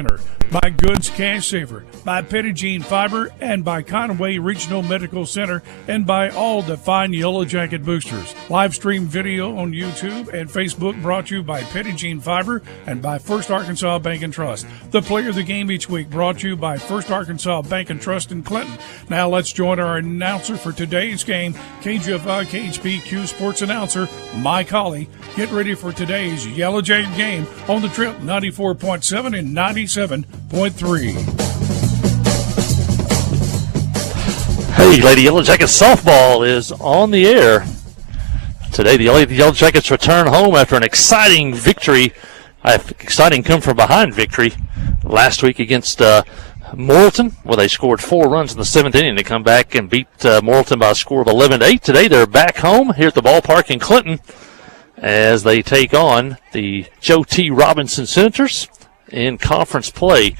by Goods Cash Saver, by Pettigene Fiber, and by Conway Regional Medical Center, and by all the fine Yellow Jacket boosters. Live stream video on YouTube and Facebook brought to you by Pettigene Fiber and by First Arkansas Bank and Trust. The player of the game each week brought to you by First Arkansas Bank and Trust in Clinton. Now let's join our announcer for today's game, KGFI KHPQ Sports announcer, Mike Hawley. Get ready for today's Yellow Jacket game on the Trip 94.7 and 97.3. Hey, Lady Yellow Jackets softball is on the air. Today, the Lady Yellow Jackets return home after an exciting victory, exciting come-from-behind victory last week against Morrilton, where they scored 4 runs in the 7th inning to come back and beat Morrilton by a score of 11-8. Today, they're back home here at the ballpark in Clinton as they take on the Joe T. Robinson Senators in conference play.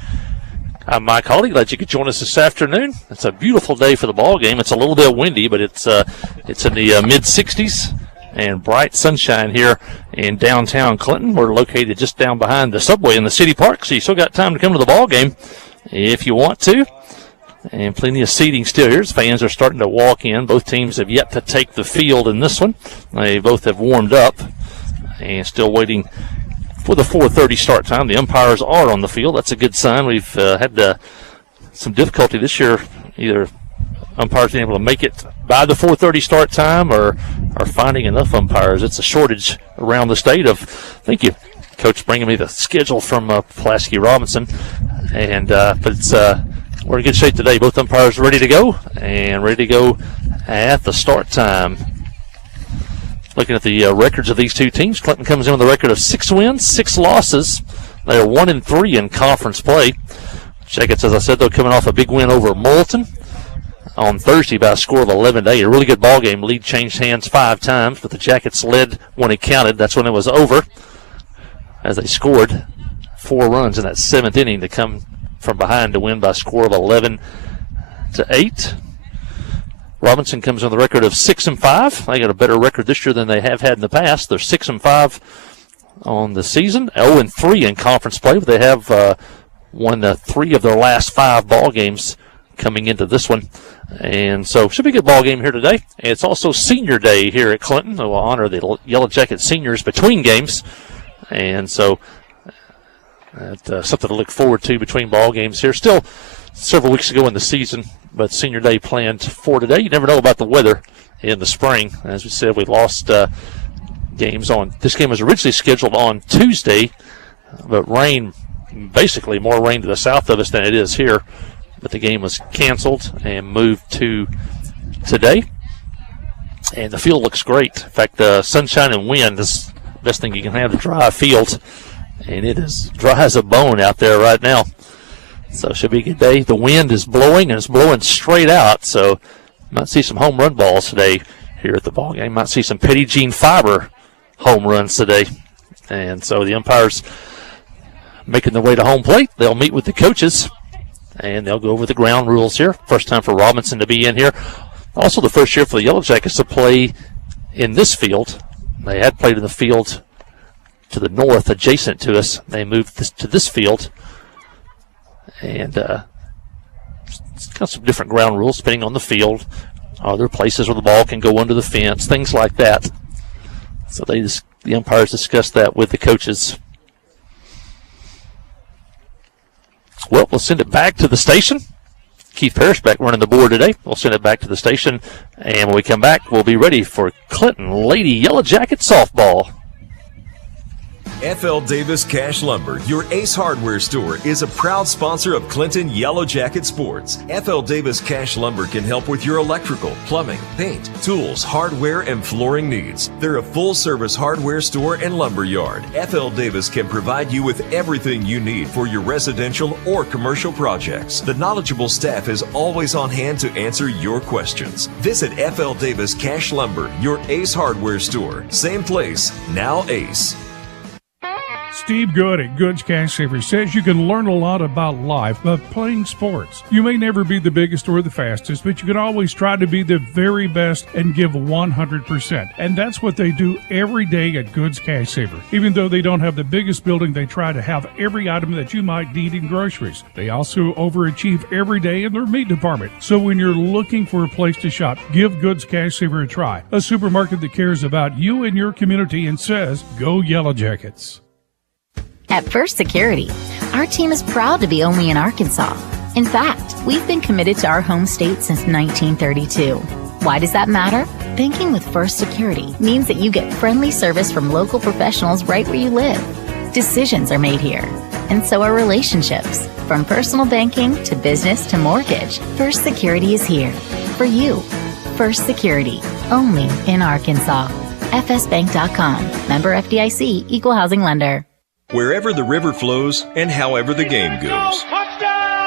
I'm Mike Hawley. Glad you could join us this afternoon. It's a beautiful day for the ball game. It's a little bit windy, but it's in the mid-60s and bright sunshine here in downtown Clinton. We're located just down behind the subway in the city park, so you still got time to come to the ball game if you want to. And plenty of seating still here as fans are starting to walk in. Both teams have yet to take the field in this one. They both have warmed up and still waiting for the 4:30 start time. The umpires are on the field. That's a good sign. We've had some difficulty this year, either umpires being able to make it by the 4:30 start time or finding enough umpires. It's a shortage around the state of, thank you, Coach, bringing me the schedule from Pulaski Robinson. And but it's we're in good shape today. Both umpires ready to go and ready to go at the start time. Looking at the records of these two teams, Clinton comes in with a record of 6 wins, 6 losses. They are 1-3 in conference play. Jackets, as I said, though, coming off a big win over Morrilton on Thursday by a score of 11-8. A really good ball game. Lead changed hands 5 times, but the Jackets led when it counted. That's when it was over, as they scored 4 runs in that 7th inning to come from behind to win by a score of 11-8. Robinson comes on the record of 6-5. They got a better record this year than they have had in the past. They're 6-5 on the season, 0-3 in conference play, but they have won 3 of their last 5 ball games coming into this one. And so should be a good ball game here today. And it's also senior day here at Clinton. We'll honor the Yellow Jacket seniors between games. And so that's something to look forward to between ball games here. Still several weeks ago in the season, but senior day planned for today. You never know about the weather in the spring. As we said, we lost games on. This game was originally scheduled on Tuesday, but rain, basically more rain to the south of us than it is here. But the game was canceled and moved to today. And the field looks great. In fact, sunshine and wind is the best thing you can have to dry a field. And it is dry as a bone out there right now. So it should be a good day. The wind is blowing, and it's blowing straight out. So might see some home run balls today here at the ball game. Might see some Pettigene Fiber home runs today. And so the umpires making their way to home plate. They'll meet with the coaches, and they'll go over the ground rules here. First time for Robinson to be in here. Also the first year for the Yellow Jackets to play in this field. They had played in the field to the north adjacent to us. They moved to this field. And it's got some different ground rules depending on the field. Are there places where the ball can go under the fence, things like that. So the umpires discussed that with the coaches. Well, we'll send it back to the station. Keith Parrish back running the board today. We'll send it back to the station, and when we come back, we'll be ready for Clinton Lady Yellow Jacket softball. F.L. Davis Cash Lumber, your Ace Hardware store, is a proud sponsor of Clinton Yellow Jacket Sports. F.L. Davis Cash Lumber can help with your electrical, plumbing, paint, tools, hardware, and flooring needs. They're a full-service hardware store and lumber yard. F.L. Davis can provide you with everything you need for your residential or commercial projects. The knowledgeable staff is always on hand to answer your questions. Visit F.L. Davis Cash Lumber, your Ace Hardware store. Same place, now Ace. Steve Good at Goods Cash Saver says you can learn a lot about life by playing sports. You may never be the biggest or the fastest, but you can always try to be the very best and give 100%. And that's what they do every day at Goods Cash Saver. Even though they don't have the biggest building, they try to have every item that you might need in groceries. They also overachieve every day in their meat department. So when you're looking for a place to shop, give Goods Cash Saver a try. A supermarket that cares about you and your community and says, go Yellow Jackets. At First Security, our team is proud to be only in Arkansas. In fact, we've been committed to our home state since 1932. Why does that matter? Banking with First Security means that you get friendly service from local professionals right where you live. Decisions are made here, and so are relationships. From personal banking to business to mortgage, First Security is here for you. First Security, only in Arkansas. FSBank.com. Member FDIC, Equal Housing Lender. Wherever the river flows and however the game goes.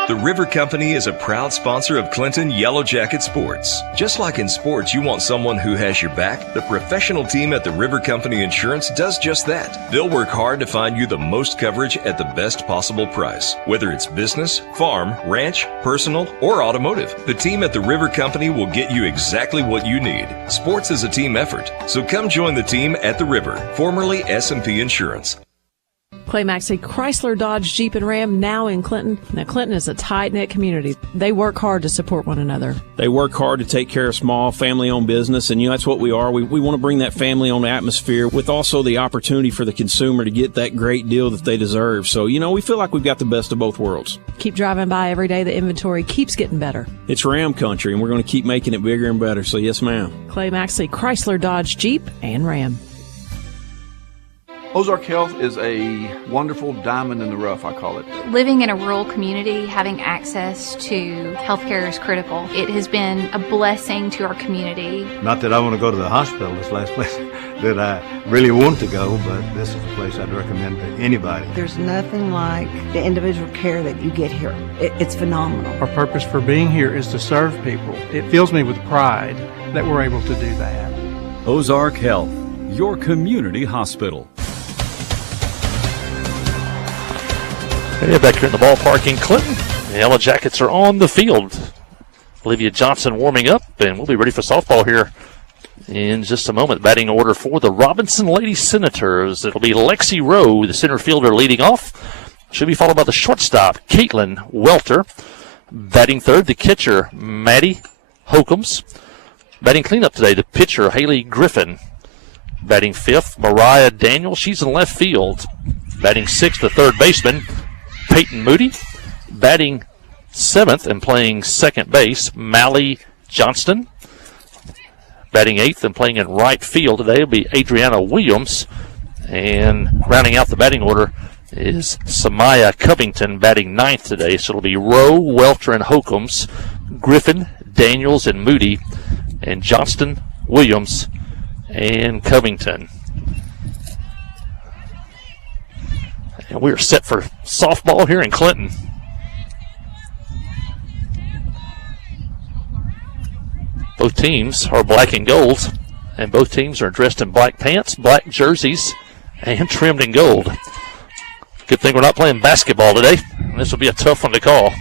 The River Company is a proud sponsor of Clinton Yellow Jacket Sports. Just like in sports, you want someone who has your back. The professional team at the River Company Insurance does just that. They'll work hard to find you the most coverage at the best possible price. Whether it's business, farm, ranch, personal, or automotive, the team at the River Company will get you exactly what you need. Sports is a team effort, so come join the team at the River, formerly S&P Insurance. Clay Maxey, Chrysler, Dodge, Jeep, and Ram, now in Clinton. Now, Clinton is a tight-knit community. They work hard to support one another. They work hard to take care of small, family-owned business, and that's what we are. We want to bring that family-owned atmosphere with also the opportunity for the consumer to get that great deal that they deserve. So, we feel like we've got the best of both worlds. Keep driving by every day. The inventory keeps getting better. It's Ram country, and we're going to keep making it bigger and better. So, yes, ma'am. Clay Maxey, Chrysler, Dodge, Jeep, and Ram. Ozark Health is a wonderful diamond in the rough, I call it. Living in a rural community, having access to healthcare is critical. It has been a blessing to our community. Not that I want to go to the hospital, this last place that I really want to go, but this is a place I'd recommend to anybody. There's nothing like the individual care that you get here. It's phenomenal. Our purpose for being here is to serve people. It fills me with pride that we're able to do that. Ozark Health, your community hospital. Yeah, back here in the ballpark in Clinton. The Yellow Jackets are on the field. Olivia Johnson warming up, and we'll be ready for softball here in just a moment. Batting order for the Robinson Lady Senators. It'll be Lexi Rowe, the center fielder, leading off. Should be followed by the shortstop, Caitlin Welter. Batting third, the catcher, Maddie Holcombs. Batting cleanup today, the pitcher, Haley Griffin. Batting fifth, Mariah Daniel. She's in left field. Batting sixth, the third baseman, Peyton Moody. Batting seventh and playing second base, Mally Johnston. Batting eighth and playing in right field today will be Adriana Williams. And rounding out the batting order is Samaya Covington, batting ninth today. So it'll be Rowe, Welter, and Holcombs, Griffin, Daniels, and Moody, and Johnston, Williams, and Covington. And we're set for softball here in Clinton. Both teams are black and gold, and both teams are dressed in black pants, black jerseys, and trimmed in gold. Good thing we're not playing basketball today. This will be a tough one to call.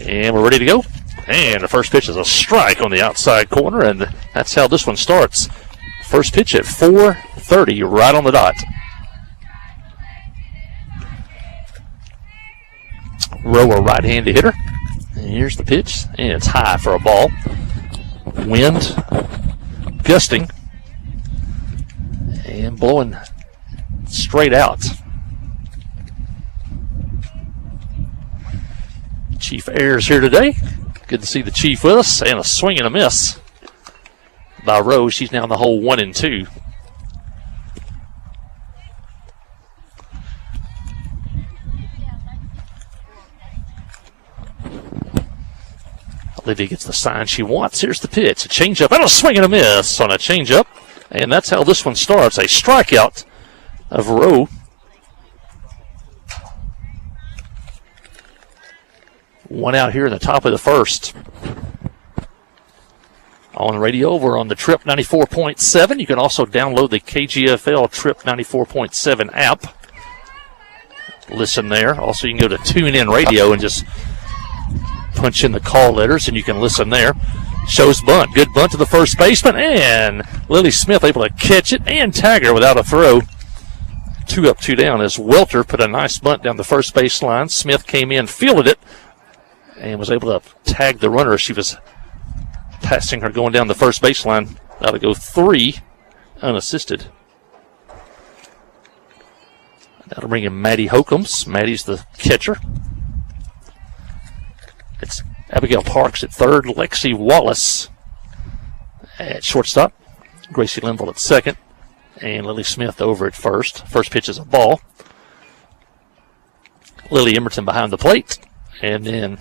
And we're ready to go. And the first pitch is a strike on the outside corner, and that's how this one starts. First pitch at 4:30, right on the dot. Rowe, a right-handed hitter. And here's the pitch, and it's high for a ball. Wind gusting and blowing straight out. Chief Ayers here today. Good to see the Chief with us. And a swing and a miss by Rowe. She's now in the hole 1-2. Olivia gets the sign she wants. Here's the pitch. A changeup and a swing and a miss on a changeup. And that's how this one starts. A strikeout of Rowe. One out here in the top of the first. on the radio over on the Trip 94.7. You can also download the KGFL Trip 94.7 app. Listen there. Also, you can go to TuneIn Radio and just punch in the call letters, and you can listen there. Shows bunt. Good bunt to the first baseman, and Lily Smith able to catch it and tag her without a throw. 2 up, 2 down as Welter put a nice bunt down the first baseline. Smith came in, fielded it, and was able to tag the runner. She was passing her going down the first baseline. That'll go 3 unassisted. That'll bring in Maddie Holcombs. Maddie's the catcher. It's Abigail Parks at third, Lexi Wallace at shortstop, Gracie Linville at second, and Lily Smith over at first. First pitch is a ball. Lily Emerton behind the plate, and then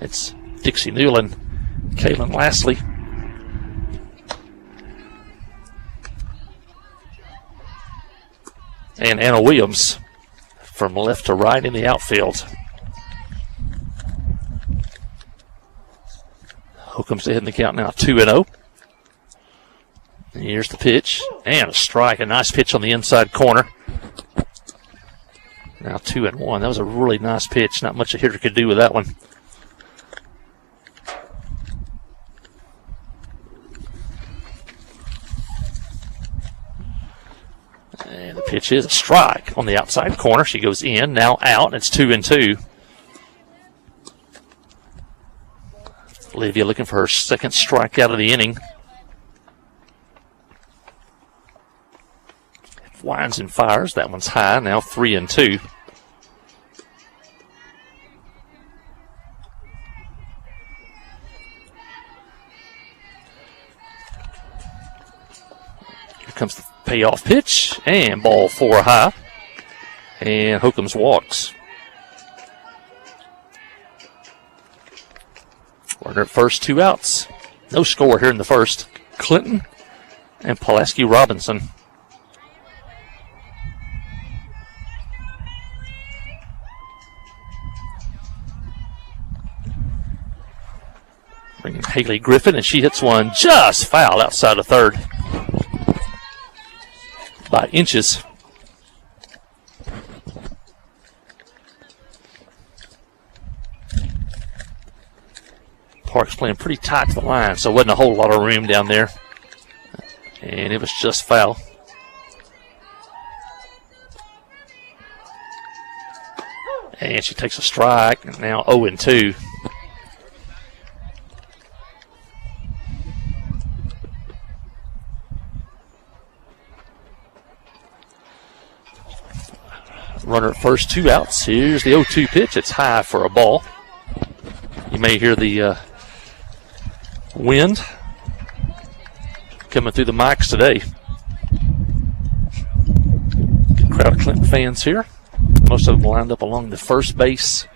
it's Dixie Newland, Kaylin Lastly. And Anna Williams from left to right in the outfield. Holcomb's ahead in the count now, 2-0. And here's the pitch, and a strike. A nice pitch on the inside corner. Now 2-1. That was a really nice pitch. Not much a hitter could do with that one. And the pitch is a strike on the outside corner. She goes in, now out, and it's 2-2. Olivia looking for her second strikeout of the inning. Winds and fires. That one's high. Now 3-2. Here comes the payoff pitch. And ball 4 high. And Holcombs walks. Runner at first, 2 outs. No score here in the first. Clinton and Pulaski Robinson. Bringing Haley Griffin, and she hits one just foul outside of third by inches. Park's playing pretty tight to the line, so wasn't a whole lot of room down there. And it was just foul. And she takes a strike, and now 0-2. Runner at first, 2 outs. Here's the 0-2 pitch. It's high for a ball. You may hear the wind coming through the mics today. Good crowd of Clinton fans here. Most of them lined up along the first base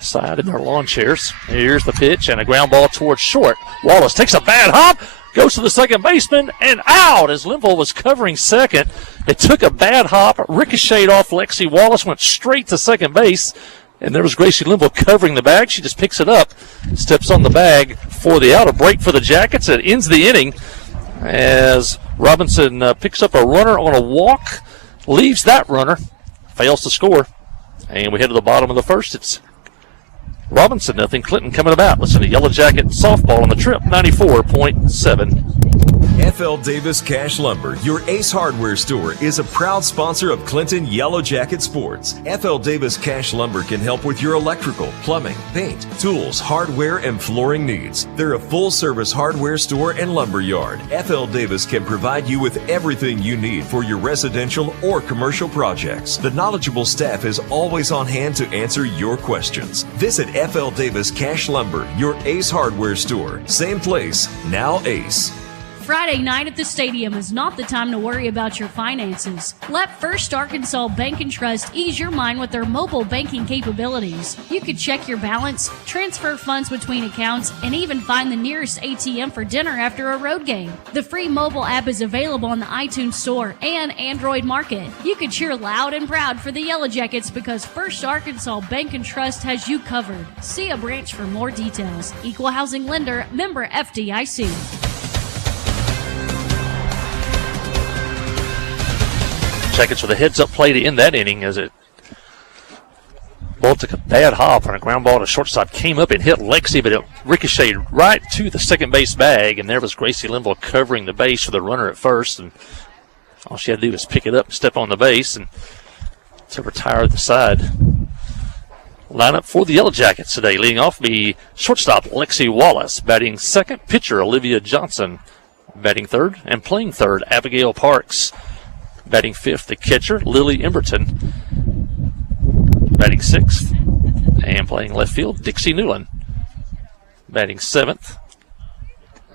side in their lawn chairs. Here's the pitch and a ground ball towards short. Wallace takes a bad hop, goes to the second baseman, and out as Linville was covering second. It took a bad hop, ricocheted off Lexi Wallace, went straight to second base. And there was Gracie Linville covering the bag. She just picks it up, steps on the bag for the out. A break for the Jackets. It ends the inning as Robinson picks up a runner on a walk, leaves that runner, fails to score. And we head to the bottom of the first. It's Robinson, nothing. Clinton coming about. Listen to Yellow Jacket softball on the Trip 94.7. FL Davis Cash Lumber, your Ace Hardware store, is a proud sponsor of Clinton Yellow Jacket Sports. FL Davis Cash Lumber can help with your electrical, plumbing, paint, tools, hardware, and flooring needs. They're a full-service hardware store and lumber yard. FL Davis can provide you with everything you need for your residential or commercial projects. The knowledgeable staff is always on hand to answer your questions. Visit FL Davis Cash Lumber, your Ace Hardware store. Same place, now Ace. Friday night at the stadium is not the time to worry about your finances. Let First Arkansas Bank and Trust ease your mind with their mobile banking capabilities. You can check your balance, transfer funds between accounts, and even find the nearest ATM for dinner after a road game. The free mobile app is available on the iTunes Store and Android Market. You can cheer loud and proud for the Yellow Jackets because First Arkansas Bank and Trust has you covered. See a branch for more details. Equal housing lender, member FDIC. Jackets with a heads-up play to end that inning as it ball took a bad hop on a ground ball to shortstop, came up and hit Lexi, but it ricocheted right to the second base bag, and there was Gracie Linville covering the base for the runner at first, and all she had to do was pick it up and step on the base and to retire the side. Lineup for the Yellow Jackets today, leading off be shortstop Lexi Wallace, batting second, pitcher Olivia Johnson, batting third, and playing third, Abigail Parks, batting fifth, the catcher Lily Emberton, batting sixth, and playing left field, Dixie Newland, batting seventh,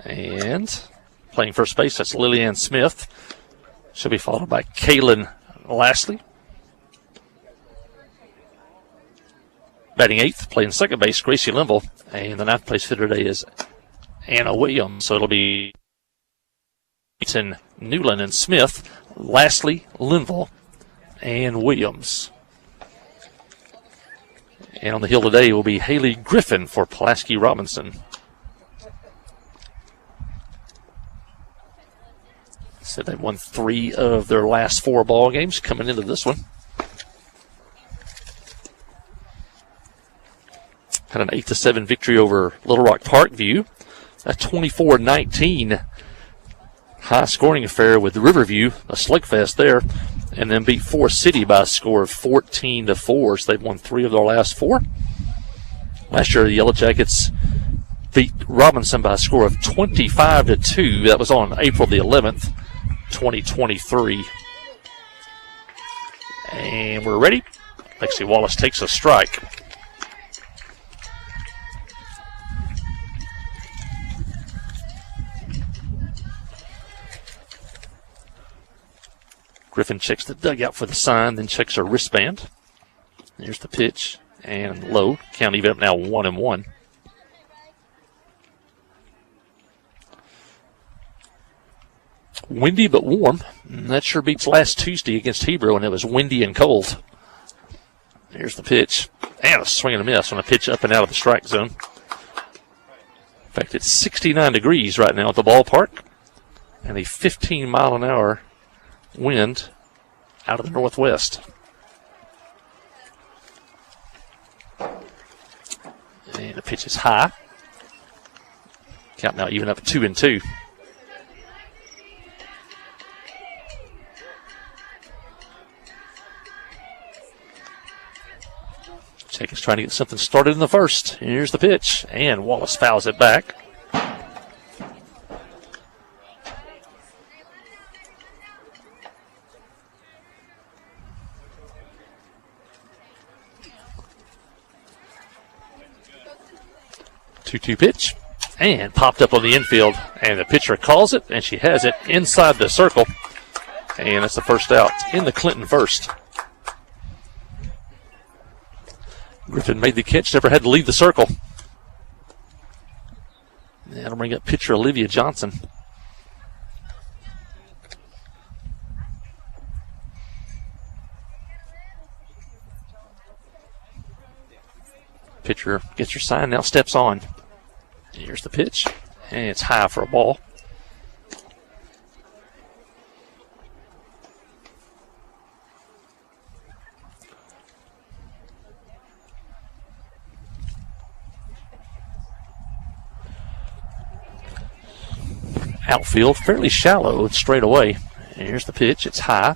and playing first base, that's Lillian Smith. She'll be followed by Kaylin Lastly. Batting eighth, playing second base, Gracie Linville, and the ninth place hitter today is Anna Williams. So it'll be Newland and Smith, Lastly, Linville, and Williams. And on the hill today will be Haley Griffin for Pulaski Robinson. So they've won 3 of their last 4 ball games coming into this one. Had an 8-7 victory over Little Rock Parkview. A 24-19 high-scoring affair with Riverview, a slugfest there, and then beat Forest City by a score of 14-4. So they've won 3 of their last 4. Last year, the Yellow Jackets beat Robinson by a score of 25-2. That was on April the 11th, 2023. And we're ready. Lexi Wallace takes a strike. Griffin checks the dugout for the sign, then checks her wristband. Here's the pitch, and low. Count even up now 1-1. Windy but warm. That sure beats last Tuesday against Hebrew, and it was windy and cold. Here's the pitch, and a swing and a miss on a pitch up and out of the strike zone. In fact, it's 69 degrees right now at the ballpark, and a 15-mile-an-hour wind out of the northwest. And the pitch is high. Count now even up 2-2. Jenkins trying to get something started in the first. Here's the pitch, and Wallace fouls it back. Two-two pitch, and popped up on the infield, and the pitcher calls it, and she has it inside the circle, and that's the first out in the Clinton first. Griffin made the catch, never had to leave the circle. That'll bring up pitcher Olivia Johnson. Pitcher gets her sign, now steps on. Here's the pitch, and it's high for a ball. Outfield fairly shallow and straight away. And here's the pitch, it's high.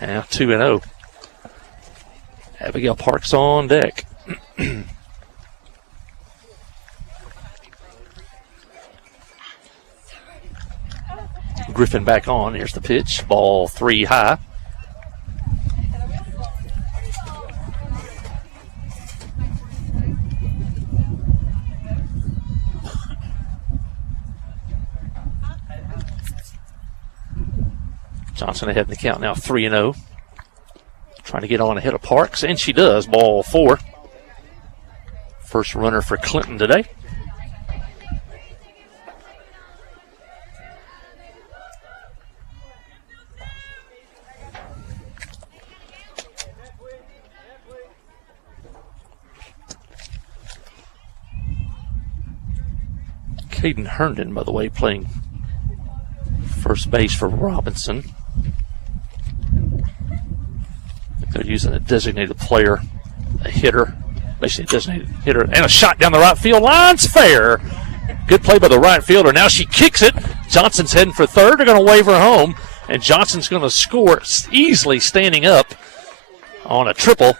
Now 2-0. Abigail Parks on deck. Griffin back on. Here's the pitch. Ball 3 high. Johnson ahead in the count now 3-0. Trying to get on ahead of Parks, and she does. Ball 4. First runner for Clinton today. Caden Herndon, by the way, playing first base for Robinson. They're using a designated player, a hitter, basically a designated hitter, and a shot down the right field. Line's fair. Good play by the right fielder. Now she kicks it. Johnson's heading for third. They're going to wave her home, and Johnson's going to score easily standing up on a triple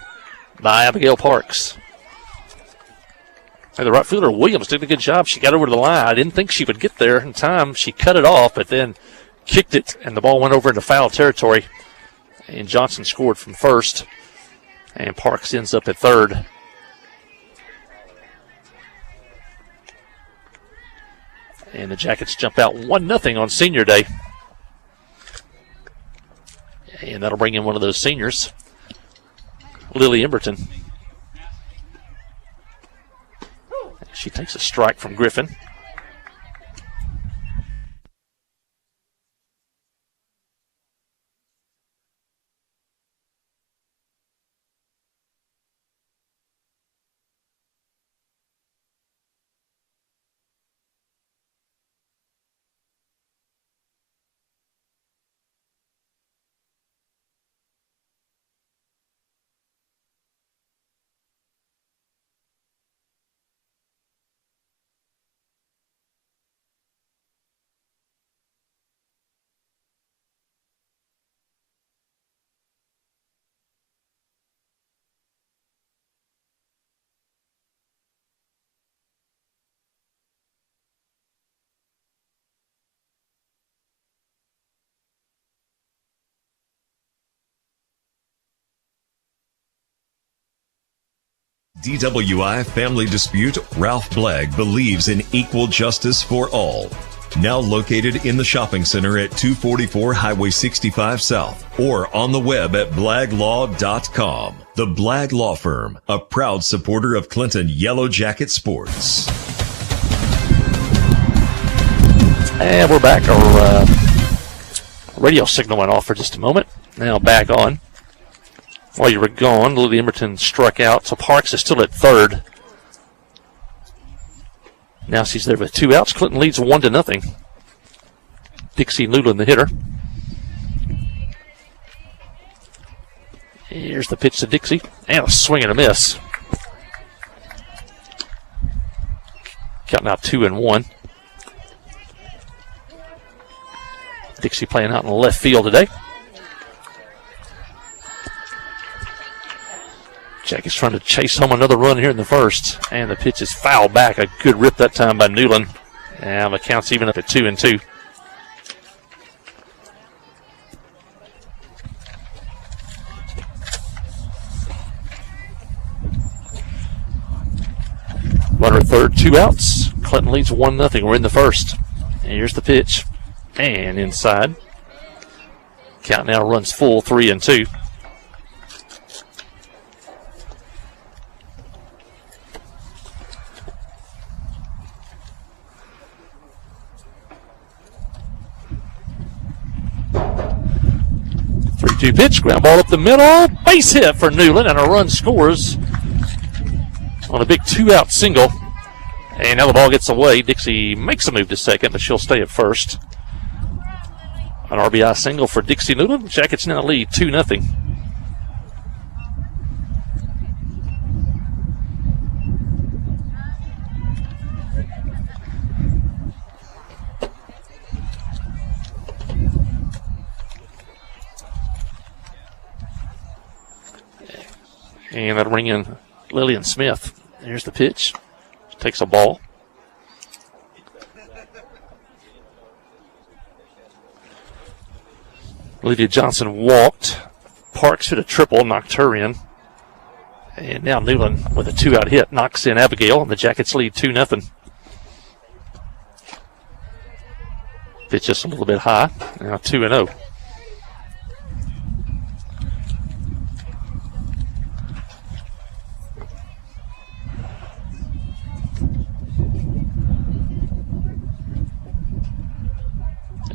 by Abigail Parks. And the right fielder, Williams, did a good job. She got over to the line. I didn't think she would get there in time. She cut it off, but then kicked it, and the ball went over into foul territory. And Johnson scored from first, and Parks ends up at third. And the Jackets jump out 1-0 on Senior Day. And that'll bring in one of those seniors, Lily Emberton. She takes a strike from Griffin. DWI Family Dispute, Ralph Blagg believes in equal justice for all. Now located in the shopping center at 244 Highway 65 South or on the web at blagglaw.com. The Blagg Law Firm, a proud supporter of Clinton Yellow Jacket sports. And we're back. Our radio signal went off for just a moment. Now back on. While you were gone, Lily Emberton struck out, so Parks is still at third. Now she's there with 2 outs. Clinton leads 1-0. Dixie Newland, the hitter. Here's the pitch to Dixie, and a swing and a miss. Count now 2-1. Dixie playing out in the left field today. Jackets trying to chase home another run here in the first, and the pitch is fouled back. A good rip that time by Newland. And the count's even up at 2-2. Runner at third, 2 outs. Clinton leads 1-0. We're in the first. And here's the pitch. And inside. Count now runs full, 3-2. Pitch, ground ball up the middle, base hit for Newland, and a run scores on a big 2-out single. And now the ball gets away. Dixie makes a move to second, but she'll stay at first. An RBI single for Dixie Newland. Jackets now lead 2-0. And that'll bring in Lillian Smith. Here's the pitch. Takes a ball. Olivia Johnson walked. Parks hit a triple, knocked her in. And now Newland with a 2-out hit knocks in Abigail, and the Jackets lead 2-0. Pitch just a little bit high. Now 2-0.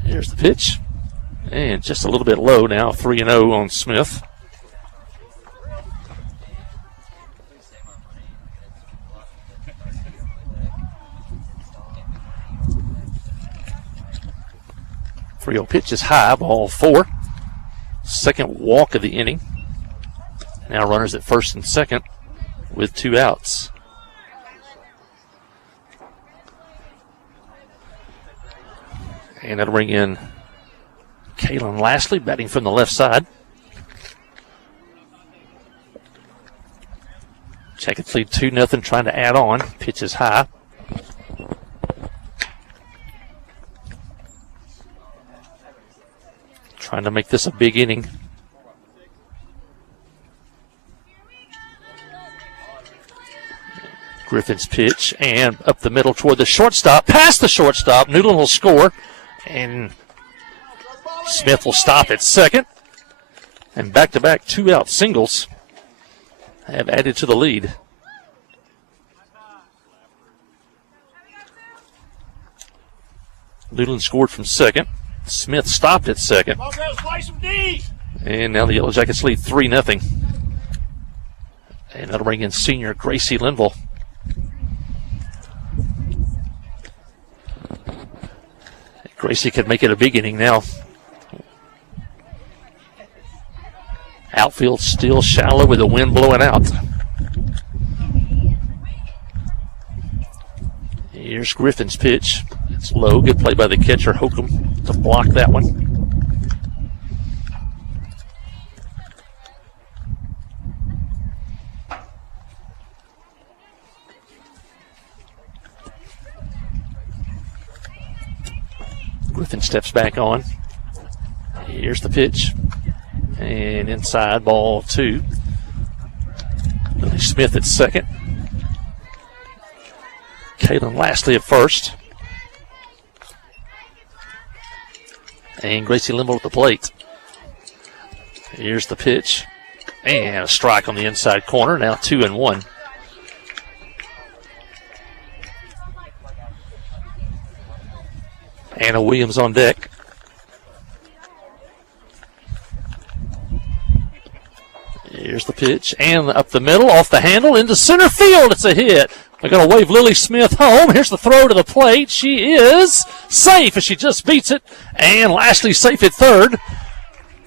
Here's the pitch. And just a little bit low now, 3-0 on Smith. Pitch is high, ball 4. Second walk of the inning. Now runners at first and second with 2 outs. And that'll bring in Kaylin Lastly batting from the left side. Jackets lead 2-0, trying to add on. Pitch is high. Trying to make this a big inning. Griffin's pitch, and up the middle toward the shortstop. Past the shortstop. Newland will score, and Smith will stop at second. And back-to-back 2-out singles have added to the lead. Newland scored from second. Smith stopped at second. And now the Yellow Jackets lead 3-0. And that'll bring in senior Gracie Linville. Gracie could make it a big inning now. Outfield still shallow with the wind blowing out. Here's Griffin's pitch. It's low. Good play by the catcher, Hokum, to block that one. Griffin steps back on. Here's the pitch. And inside, ball 2. Lily Smith at second. Kaylin Lastly at first. And Gracie Linville at the plate. Here's the pitch. And a strike on the inside corner. Now 2-1. Anna Williams on deck. Here's the pitch, and up the middle, off the handle, into center field. It's a hit. They're going to wave Lily Smith home. Here's the throw to the plate. She is safe as she just beats it, and Lashley safe at third.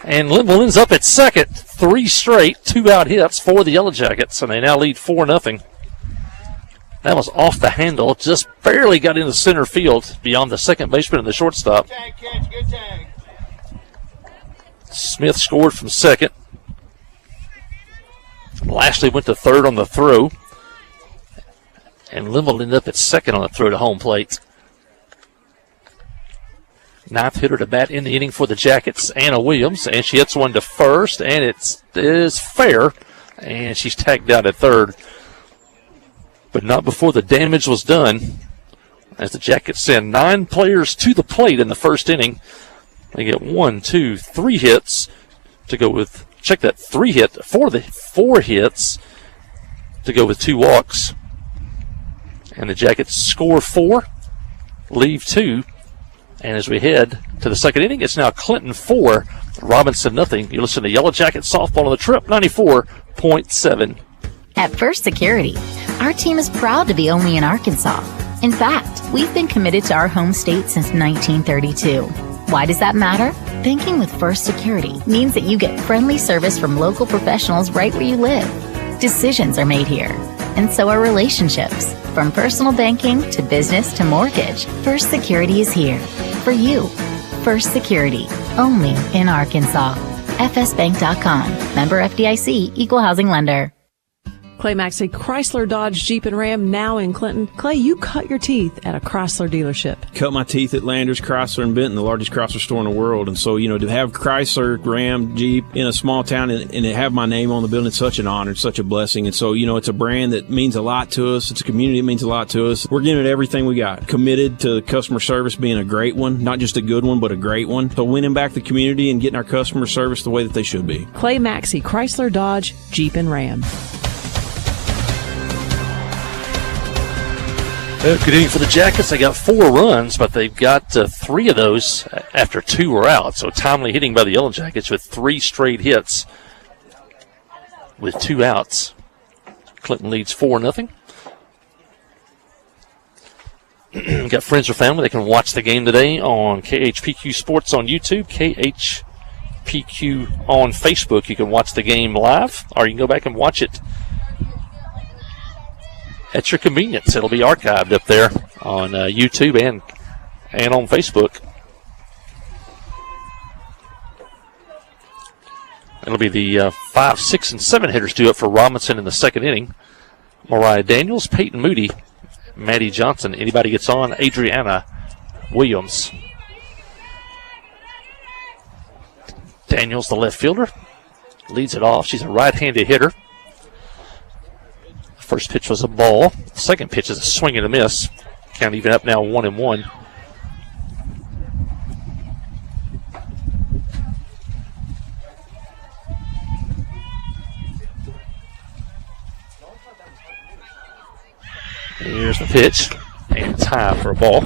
And Linville ends up at second. 3 straight 2-out hits for the Yellow Jackets, and they now lead 4-0. That was off the handle, just barely got into center field beyond the second baseman and the shortstop. Good tag, good tag. Smith scored from second. Lashley went to third on the throw. And Linville ended up at second on the throw to home plate. 9th hitter to bat in the inning for the Jackets, Anna Williams. And she hits one to first, and it is fair. And she's tagged out at third. But not before the damage was done, as the Jackets send 9 players to the plate in the first inning. They get 1, 2, 3 hits to go with, check that, 3 hit for the 4 hits to go with 2 walks. And the Jackets score 4, leave 2. And as we head to the second inning, it's now Clinton 4, Robinson nothing. You listen to Yellow Jacket Softball on the Trip 94.7. At First Security, our team is proud to be only in Arkansas. In fact, we've been committed to our home state since 1932. Why does that matter? Banking with First Security means that you get friendly service from local professionals right where you live. Decisions are made here, and so are relationships. From personal banking to business to mortgage, First Security is here for you. First Security, only in Arkansas. FSBank.com. Member FDIC, Equal Housing Lender. Clay Maxey, Chrysler, Dodge, Jeep, and Ram, now in Clinton. Clay, you cut your teeth at a Chrysler dealership. Cut my teeth at Landers, Chrysler, and Benton, the largest Chrysler store in the world. And so, to have Chrysler, Ram, Jeep in a small town and to have my name on the building, it's such an honor, it's such a blessing. And so, it's a brand that means a lot to us. It's a community that means a lot to us. We're giving it everything we got. Committed to customer service being a great one, not just a good one, but a great one. So winning back the community and getting our customer service the way that they should be. Clay Maxey, Chrysler, Dodge, Jeep, and Ram. Good inning for the Jackets. They got 4 runs, but they've got 3 of those after 2 were out. So timely hitting by the Yellow Jackets with 3 straight hits with 2 outs. Clinton leads 4-0. Got friends or family, they can watch the game today on KHPQ Sports on YouTube, PQ on Facebook. You can watch the game live, or you can go back and watch it at your convenience. It'll be archived up there on YouTube and on Facebook. It'll be the 5, 6, and 7 hitters due up for Robinson in the second inning. Mariah Daniels, Peyton Moody, Maddie Johnson. Anybody gets on, Adriana Williams. Daniels, the left fielder, leads it off. She's a right-handed hitter. First pitch was a ball. Second pitch is a swing and a miss. Count even up now 1-1. Here's the pitch, and it's high for a ball.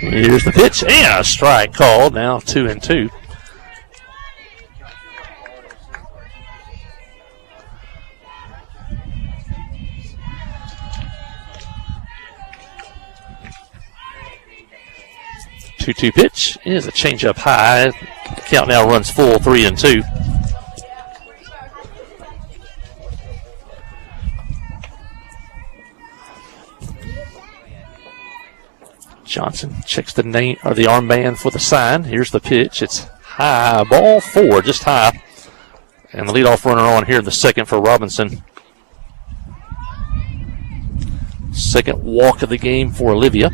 Here's the pitch, and a strike called. Now 2-2. Two pitch is a changeup high. The count now runs full, 3-2. Johnson checks the name or the armband for the sign. Here's the pitch. It's high, ball 4, just high. And the leadoff runner on here in the second for Robinson. Second walk of the game for Olivia.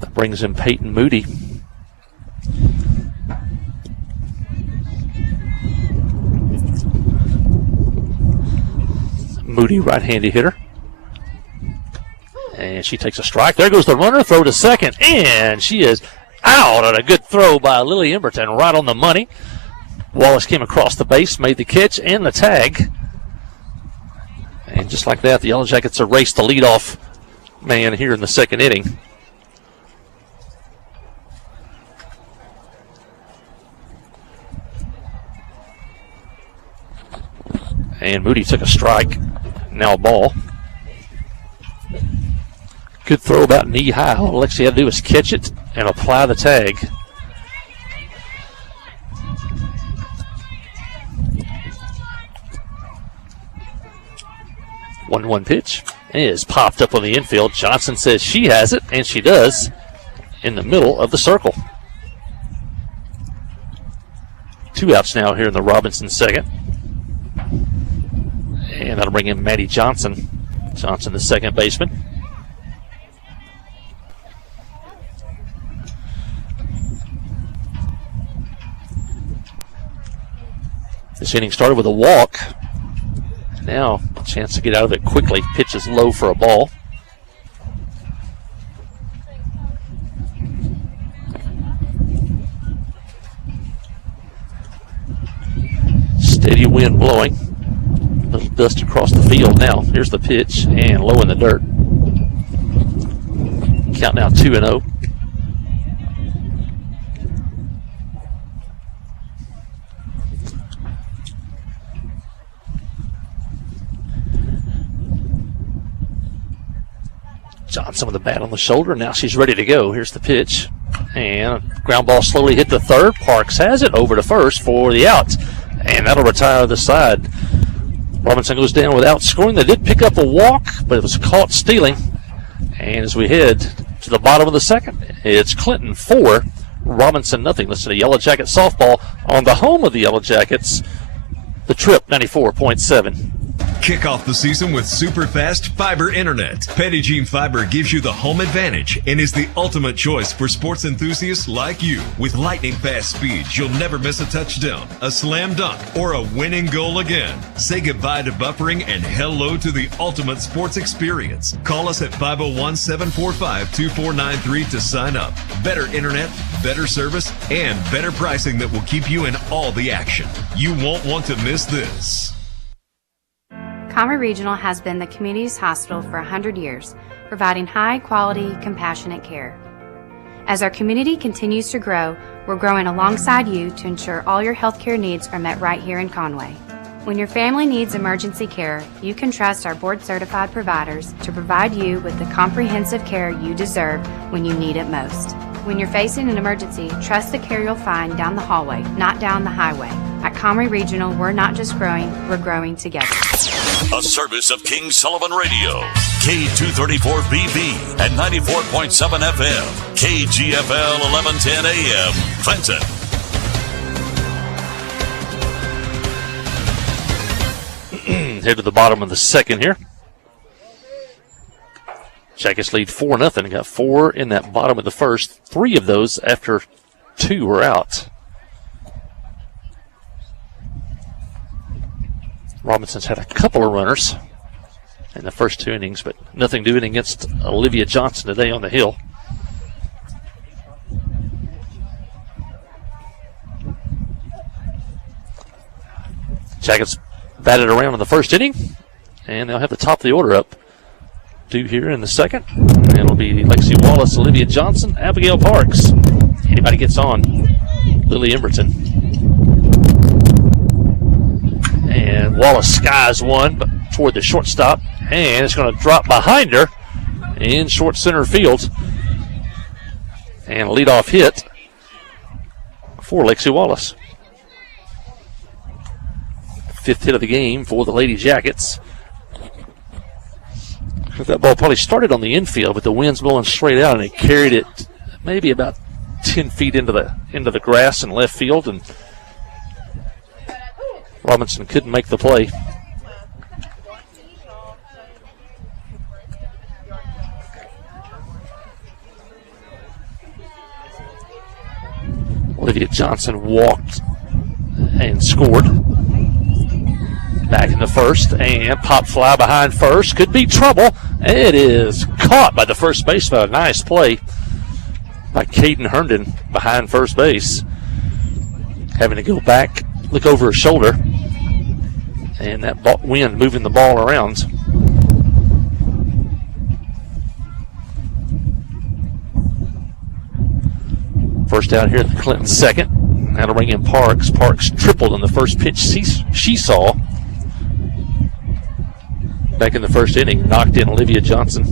That brings in Peyton Moody. Moody, right-handed hitter. And she takes a strike. There goes the runner. Throw to second. And she is out on a good throw by Lily Emberton, right on the money. Wallace came across the base, made the catch and the tag. And just like that, the Yellow Jackets erased the leadoff man here in the second inning. And Moody took a strike. Now a ball. Good throw about knee high. All Alexia had to do is catch it and apply the tag. One pitch is popped up on the infield. Johnson says she has it, and she does, in the middle of the circle. 2 outs now here in the Robinson second. And that'll bring in Maddie Johnson. Johnson, the second baseman. This inning started with a walk. Now, a chance to get out of it quickly. Pitch is low for a ball. Steady wind blowing. A little dust across the field now. Here's the pitch, and low in the dirt. Count now 2-0. Johnson with a bat on the shoulder. Now she's ready to go. Here's the pitch. And ground ball slowly hit the third. Parks has it over to first for the out. And that'll retire the side. Robinson goes down without scoring. They did pick up a walk, but it was caught stealing. And as we head to the bottom of the second, it's Clinton 4, Robinson nothing. Listen to Yellow Jacket softball on the home of the Yellow Jackets, the Trip 94.7. Kick off the season with super fast fiber internet. Petit Fiber gives you the home advantage and is the ultimate choice for sports enthusiasts like you. With lightning fast speeds, you'll never miss a touchdown, a slam dunk, or a winning goal again. Say goodbye to buffering and hello to the ultimate sports experience. Call us at 501-745-2493 to sign up. Better internet, better service, and better pricing that will keep you in all the action. You won't want to miss this. Comrie Regional has been the community's hospital for 100 years, providing high-quality, compassionate care. As our community continues to grow, we're growing alongside you to ensure all your healthcare needs are met right here in Conway. When your family needs emergency care, you can trust our board-certified providers to provide you with the comprehensive care you deserve when you need it most. When you're facing an emergency, trust the care you'll find down the hallway, not down the highway. At Conway Regional, we're not just growing, we're growing together. A service of King Sullivan Radio, K234BB and 94.7 FM, KGFL 1110 AM, Clinton. Head to the bottom of the second here. Jackets lead 4-0. Got 4 in that bottom of the first. 3 of those after 2 were out. Robinson's had a couple of runners in the first 2 innings, but nothing doing against Olivia Johnson today on the hill. Jackets batted around in the first inning, and they'll have the top of the order up due here in the second. And it'll be Lexi Wallace, Olivia Johnson, Abigail Parks. Anybody gets on, Lily Emberton. And Wallace skies one, but toward the shortstop, and it's going to drop behind her in short center field. And a leadoff hit for Lexi Wallace. 5th hit of the game for the Lady Jackets. That ball probably started on the infield, but the wind's blowing straight out, and it carried it maybe about 10 feet into the grass in left field, and Robinson couldn't make the play. Olivia Johnson walked and scored. Back in the first, and pop fly behind first. Could be trouble. It is caught by the first baseman. A nice play by Caden Herndon behind first base. Having to go back, look over her shoulder, and that wind moving the ball around. First out here in the Clinton second. That'll bring in Parks. Parks tripled in the first pitch she saw. Back in the first inning, knocked in Olivia Johnson.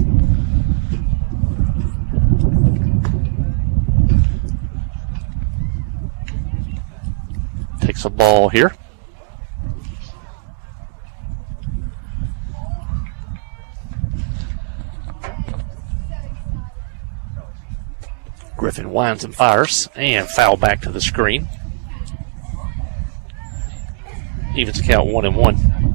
Takes a ball here. Griffin winds and fires, and foul back to the screen. Evens count 1-1.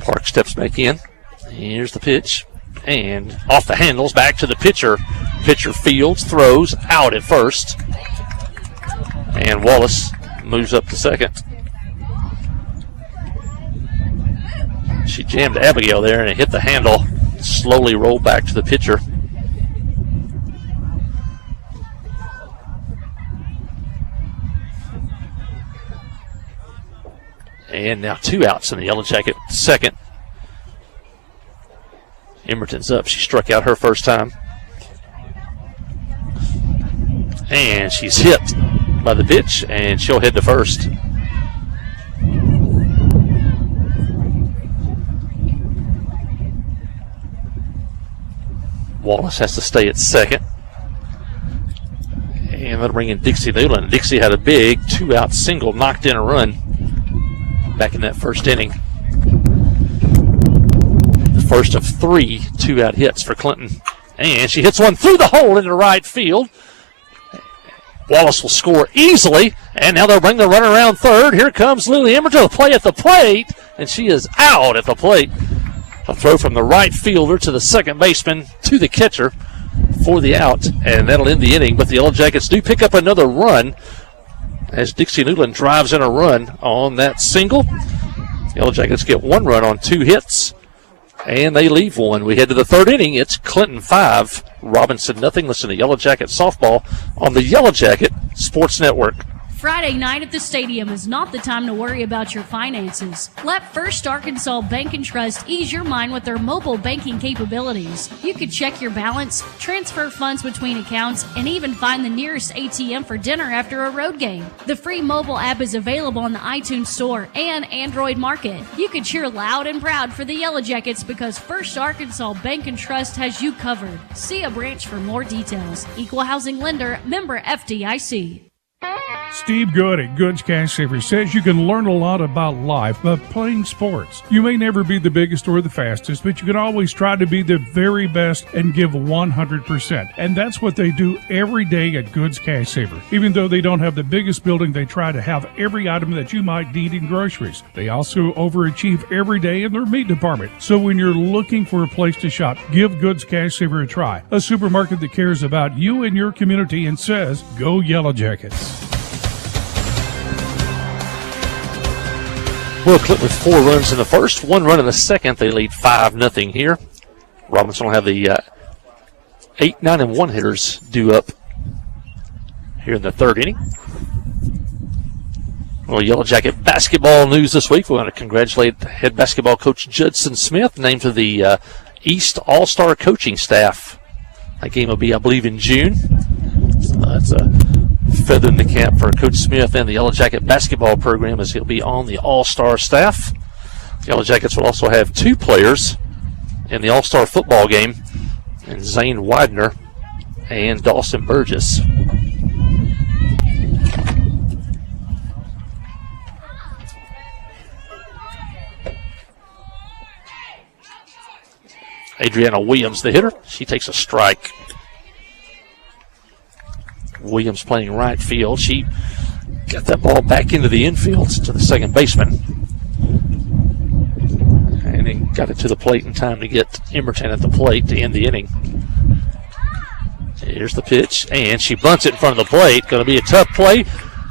Park steps back in. Here's the pitch. And off the handles, back to the pitcher. Pitcher fields, throws, out at first. And Wallace moves up to second. She jammed Abigail there, and it hit the handle. Slowly rolled back to the pitcher. And now 2 outs in the Yellow Jacket second. Emberton's up. She struck out her first time. And she's hit by the pitch, and she'll head to first. Wallace has to stay at second. And that'll bring in Dixie Newland. Dixie had a big 2-out single, knocked in a run back in that first inning. The first of 3 2-out hits for Clinton. And she hits one through the hole into right field. Wallace will score easily, and now they'll bring the runner around third. Here comes Lily Emberton to play at the plate, and she is out at the plate. A throw from the right fielder to the second baseman to the catcher for the out, and that'll end the inning. But the Yellow Jackets do pick up another run as Dixie Newland drives in a run on that single. The Yellow Jackets get 1 run on 2 hits, And they leave one. We head to the third inning. It's Clinton 5, Robinson nothing. Listen to Yellow Jacket softball on the Yellow Jacket Sports Network. Friday night at the stadium is not the time to worry about your finances. Let First Arkansas Bank and Trust ease your mind with their mobile banking capabilities. You can check your balance, transfer funds between accounts, and even find the nearest ATM for dinner after a road game. The free mobile app is available on the iTunes Store and Android Market. You can cheer loud and proud for the Yellow Jackets because First Arkansas Bank and Trust has you covered. See a branch for more details. Equal housing lender, member FDIC. Steve Good at Goods Cash Saver says you can learn a lot about life by playing sports. You may never be the biggest or the fastest, but you can always try to be the very best and give 100%. And that's what they do every day at Goods Cash Saver. Even though they don't have the biggest building, they try to have every item that you might need in groceries. They also overachieve every day in their meat department. So when you're looking for a place to shop, give Goods Cash Saver a try. A supermarket that cares about you and your community and says, go Yellow Jackets. Well, Clinton with 4 runs in the first, 1 run in the second. They lead 5-0 here. Robinson will have the 8, 9, and 1 hitters due up here in the third inning. Well, Yellow Jacket basketball news this week. We want to congratulate head basketball coach Judson Smith, named to the East All-Star coaching staff. That game will be, I believe, in June. So that's a feather in the cap for Coach Smith and the Yellow Jacket basketball program, as he'll be on the All-Star staff. The Yellow Jackets will also have 2 players in the All-Star football game, and Zane Widener and Dawson Burgess. Adriana Williams, the hitter, she takes a strike. Williams playing right field. She got that ball back into the infield to the second baseman. And then got it to the plate in time to get Emerton at the plate to end the inning. Here's the pitch, and she bunts it in front of the plate. Going to be a tough play.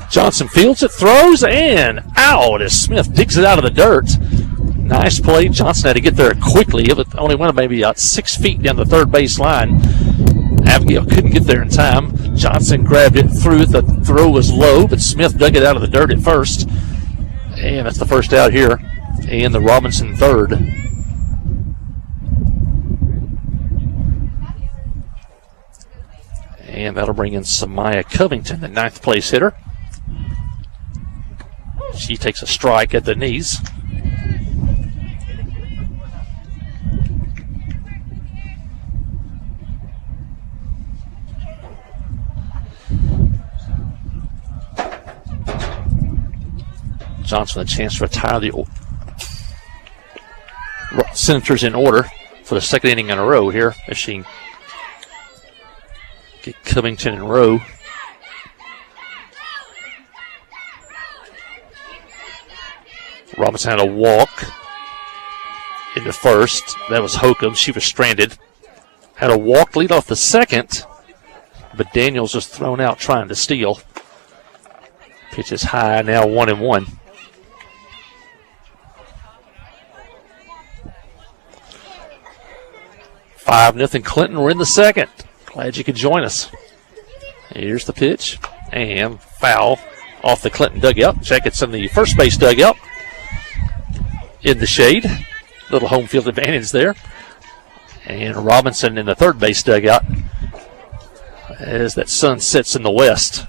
Johnson fields it, throws, and out as Smith digs it out of the dirt. Nice play. Johnson had to get there quickly. It only went maybe about 6 feet down the third base line. Abigail couldn't get there in time. Johnson grabbed it, threw it. The throw was low, but Smith dug it out of the dirt at first. And that's the first out here. And the Robinson third. And that'll bring in Samaya Covington, the 9th place hitter. She takes a strike at the knees. Johnson a chance to retire the Senators in order for the second inning in a row here as she get Covington in row. Robinson had a walk in the first. That was Hokum. She was stranded. Had a walk lead off the second, but Daniels was thrown out trying to steal. Pitch is high, now 1-1. Nothing Clinton. We're in the second. Glad you could join us. Here's the pitch. And foul off the Clinton dugout. Jackets in the first base dugout. In the shade. Little home field advantage there. And Robinson in the third base dugout as that sun sets in the west.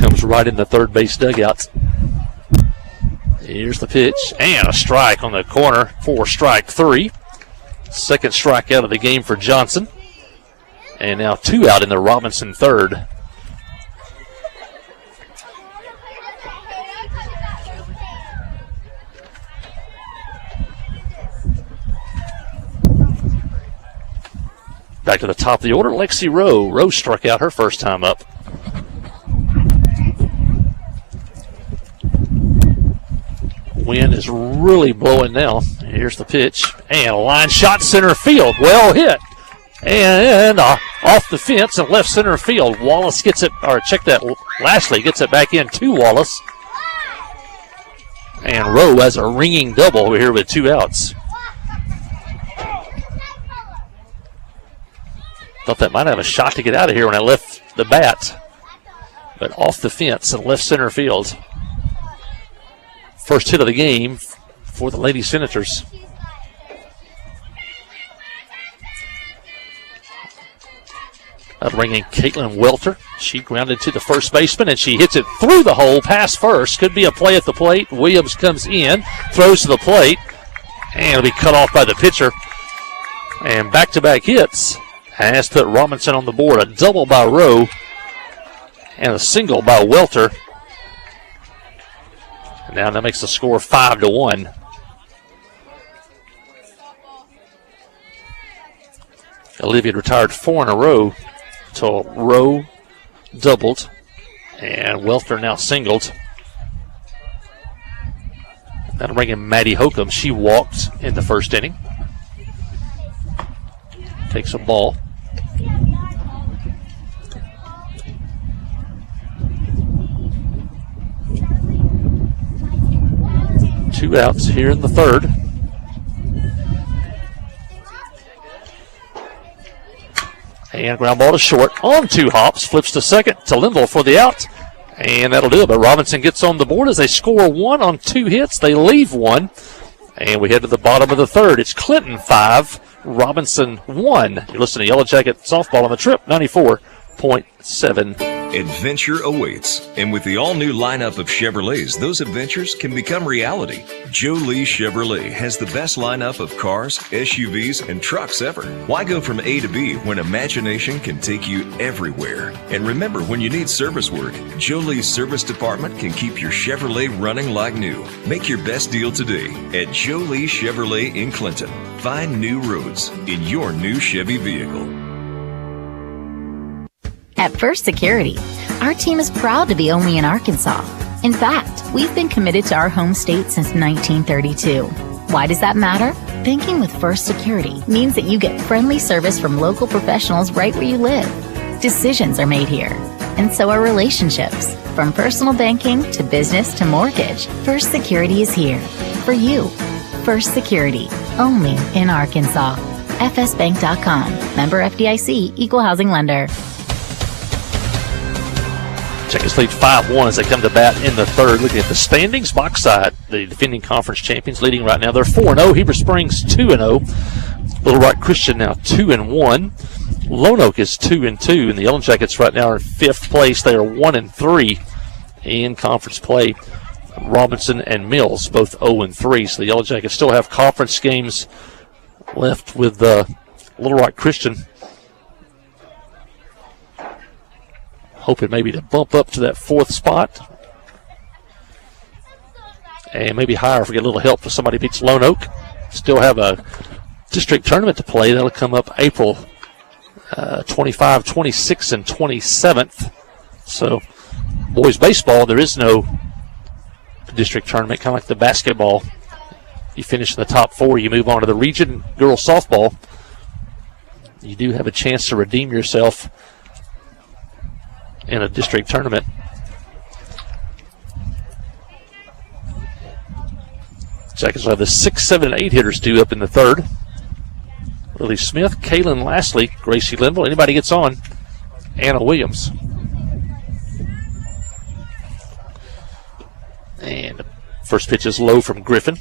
Comes right in the third base dugout. Here's the pitch. And a strike on the corner for strike 3. Second strikeout of the game for Johnson. And now 2 out in the Robinson third. Back to the top of the order, Lexi Rowe. Rowe struck out her first time up. Wind is really blowing now. Here's the pitch. And a line shot center field. Well hit. And off the fence and left center field. Wallace gets it, or check that, Lashley gets it back in to Wallace. And Rowe has a ringing double over here with 2 outs. Thought that might have a shot to get out of here when I left the bat. But off the fence in left center field. First hit of the game for the Lady Senators. Ringing Caitlin Welter. She grounded to the first baseman, and she hits it through the hole, past first. Could be a play at the plate. Williams comes in, throws to the plate, and it'll be cut off by the pitcher. And back-to-back hits has put Robinson on the board. A double by Rowe and a single by Welter. And now that makes the score 5-1. Olivia retired 4 in a row. So Rowe doubled, and Welter now singled. That'll bring in Maddie Holcomb. She walked in the first inning. Takes a ball. Two outs here in the third. And ground ball to short on 2 hops. Flips to second to Linville for the out. And that'll do it. But Robinson gets on the board as they score 1 on 2 hits. They leave 1. And we head to the bottom of the third. It's Clinton 5, Robinson 1. You're listening to Yellow Jacket Softball on the Trip 94.7. Adventure awaits, and with the all-new lineup of Chevrolets, those adventures can become reality. Jolie Chevrolet has the best lineup of cars, SUVs, and trucks ever. Why go from A to B when imagination can take you everywhere? And remember, when you need service work, Jolie's service department can keep your Chevrolet running like new. Make your best deal today at Jolie Chevrolet in Clinton. Find new roads in your new Chevy vehicle. At First Security, our team is proud to be only in Arkansas. In fact, we've been committed to our home state since 1932. Why does that matter? Banking with First Security means that you get friendly service from local professionals right where you live. Decisions are made here, and so are relationships. From personal banking to business to mortgage, First Security is here for you. First Security, only in Arkansas. FSBank.com. Member FDIC, Equal Housing Lender. Checkers lead 5-1 as they come to bat in the third. Looking at the standings, box side, the defending conference champions leading right now. They're 4-0. Heber Springs 2-0. Little Rock Christian now 2-1. Lone Oak is 2-2, and the Yellow Jackets right now are in 5th place. They are 1-3 in conference play. Robinson and Mills both 0-3. So the Yellow Jackets still have conference games left with Little Rock Christian. Hoping maybe to bump up to that 4th spot. And maybe higher if we get a little help if somebody beats Lone Oak. Still have a district tournament to play. That'll come up April 25, 26, and 27th. So boys baseball, there is no district tournament, kind of like the basketball. You finish in the top 4, you move on to the region. Girls softball, you do have a chance to redeem yourself in a district tournament. Jackets will have the 6, 7, and 8 hitters due up in the third. Lily Smith, Kaylin Lastly, Gracie Linville. Anybody gets on, Anna Williams. And first pitch is low from Griffin.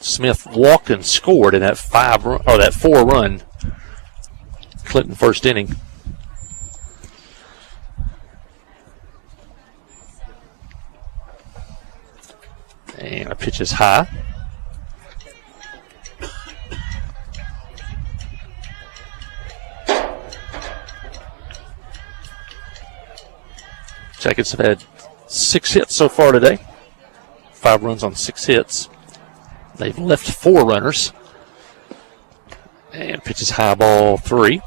Smith walked and scored in that 4-run Clinton first inning. And a pitch is high. Jackets have had 6 hits so far today. 5 runs on 6 hits. They've left 4 runners. And pitch is high, ball 3.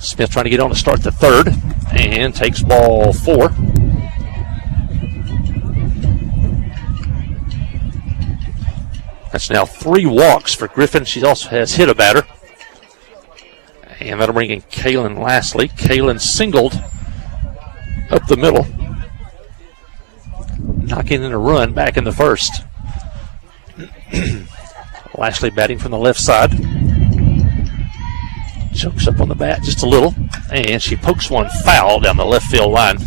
Smith trying to get on to start the third and takes ball 4. That's now 3 walks for Griffin. She also has hit a batter. And that'll bring in Kaylin Lastly. Kaylin singled up the middle, knocking in a run back in the first. Lastly batting from the left side. Chokes up on the bat just a little, and she pokes one foul down the left field line.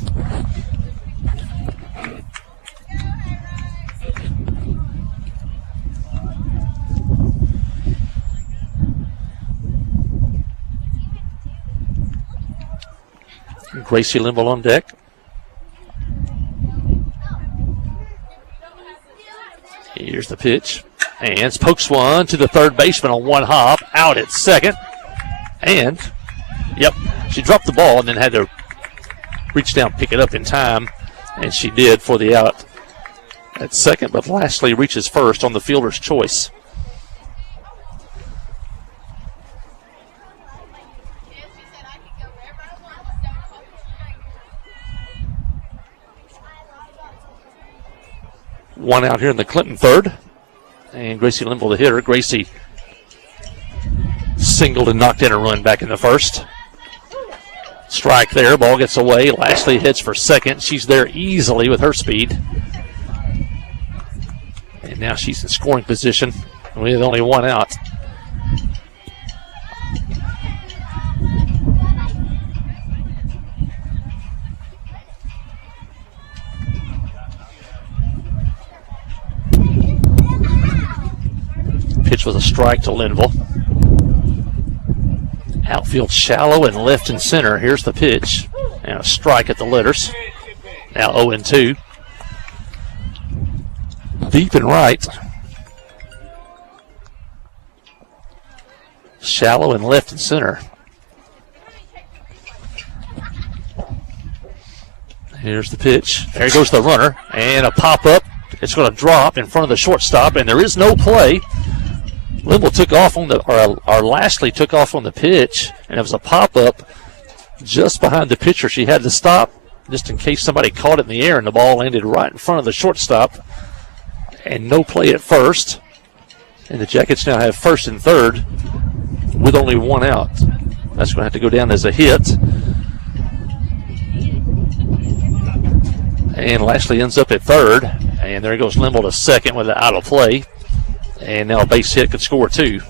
Gracie Limble on deck. Here's the pitch. And pokes one to the third baseman on one hop. Out at second. And, yep, she dropped the ball and then had to reach down, pick it up in time. And she did for the out at second. But Lastly reaches first on the fielder's choice. One out here in the Clinton third. And Gracie Limble, the hitter. Gracie singled and knocked in a run back in the first. Strike there. Ball gets away. Lastly hits for second. She's there easily with her speed. And now she's in scoring position with only one out. Pitch was a strike to Linville. Outfield shallow and left and center. Here's the pitch. And a strike at the letters. Now 0-2. Deep and right. Shallow and left and center. Here's the pitch. There goes the runner. And a pop-up. It's going to drop in front of the shortstop, and there is no play. Limble took off on the, or Lastly took off on the pitch, and it was a pop-up just behind the pitcher. She had to stop just in case somebody caught it in the air, and the ball landed right in front of the shortstop. And no play at first. And the Jackets now have first and third with only one out. That's going to have to go down as a hit. And Lastly ends up at third. And there goes Limble to second with it out of play. And now a base hit could score 2.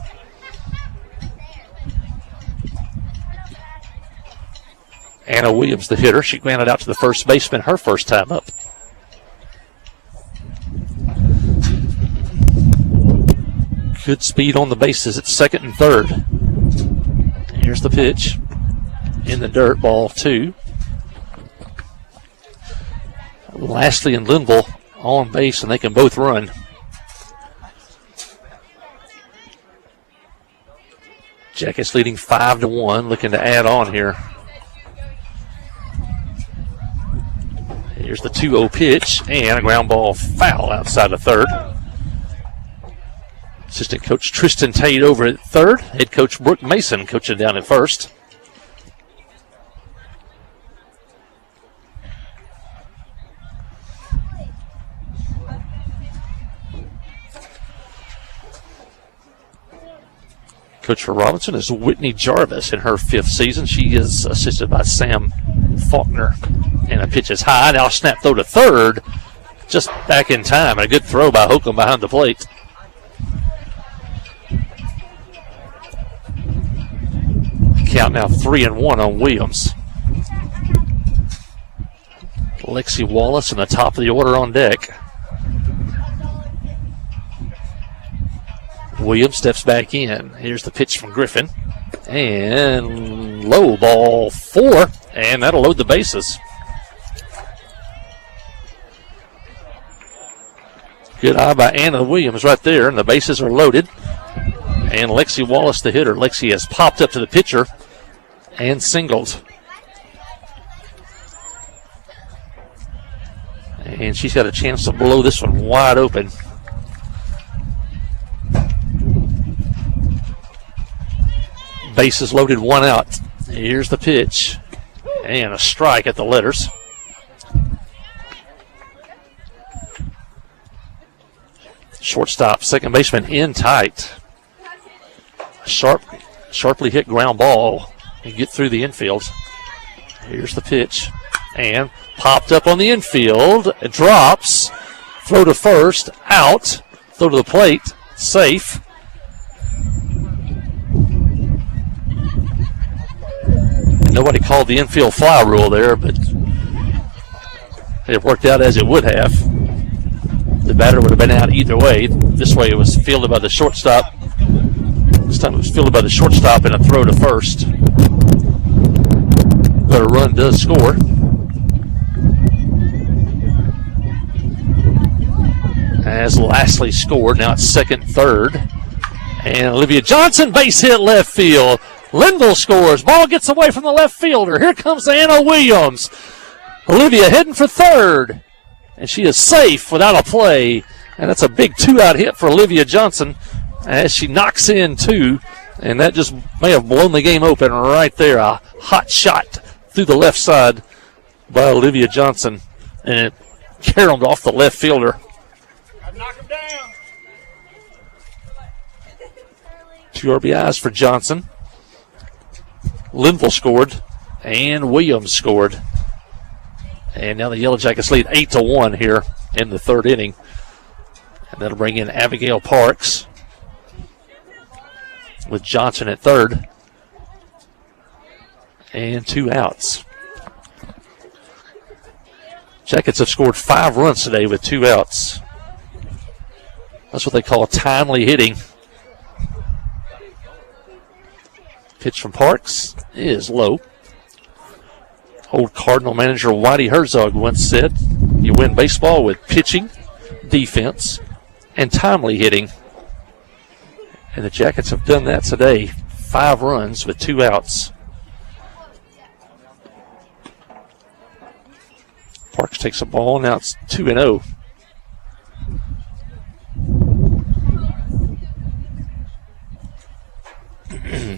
Anna Williams, the hitter. She grounded out to the first baseman her first time up. Good speed on the bases at second and third. Here's the pitch. In the dirt, ball 2. Lastly and Linville on base, and they can both run. Jackets leading 5-1, looking to add on here. Here's the 2-0 pitch, and a ground ball foul outside of third. Assistant coach Tristan Tate over at third. Head coach Brooke Mason coaching down at first. Coach for Robinson is Whitney Jarvis in her 5th season. She is assisted by Sam Faulkner. And a pitch is high. Now a snap throw to third. Just back in time. And a good throw by Holcomb behind the plate. Count now 3-1 on Williams. Lexi Wallace in the top of the order on deck. Williams steps back in. Here's the pitch from Griffin. And low, ball 4. And that'll load the bases. Good eye by Anna Williams right there. And the bases are loaded. And Lexi Wallace, the hitter. Lexi has popped up to the pitcher and singled. And she's got a chance to blow this one wide open. Bases loaded, 1 out. Here's the pitch. And a strike at the letters. Shortstop, second baseman in tight. Sharply hit ground ball and get through the infield. Here's the pitch. And popped up on the infield. It drops. Throw to first. Out. Throw to the plate. Safe. Nobody called the infield fly rule there, but it worked out as it would have. The batter would have been out either way. This way it was fielded by the shortstop. This time it was fielded by the shortstop and a throw to first. But a run does score. As Lashley scored, now it's second, third. And Olivia Johnson, base hit left field. Linville scores. Ball gets away from the left fielder. Here comes Anna Williams. Olivia heading for third. And she is safe without a play. And that's a big two-out hit for Olivia Johnson as she knocks in two. And that just may have blown the game open right there. A hot shot through the left side by Olivia Johnson. And it caromed off the left fielder. Two RBIs for Johnson. Linville scored, and Williams scored. And now the Yellow Jackets lead 8-1 here in the third inning. And that'll bring in Abigail Parks with Johnson at third. And two outs. Jackets have scored 5 runs today with 2 outs. That's what they call timely hitting. Pitch from Parks is low. Old Cardinal manager Whitey Herzog once said, you win baseball with pitching, defense, and timely hitting. And the Jackets have done that today. 5 runs with 2 outs. Parks takes a ball, now it's 2-0.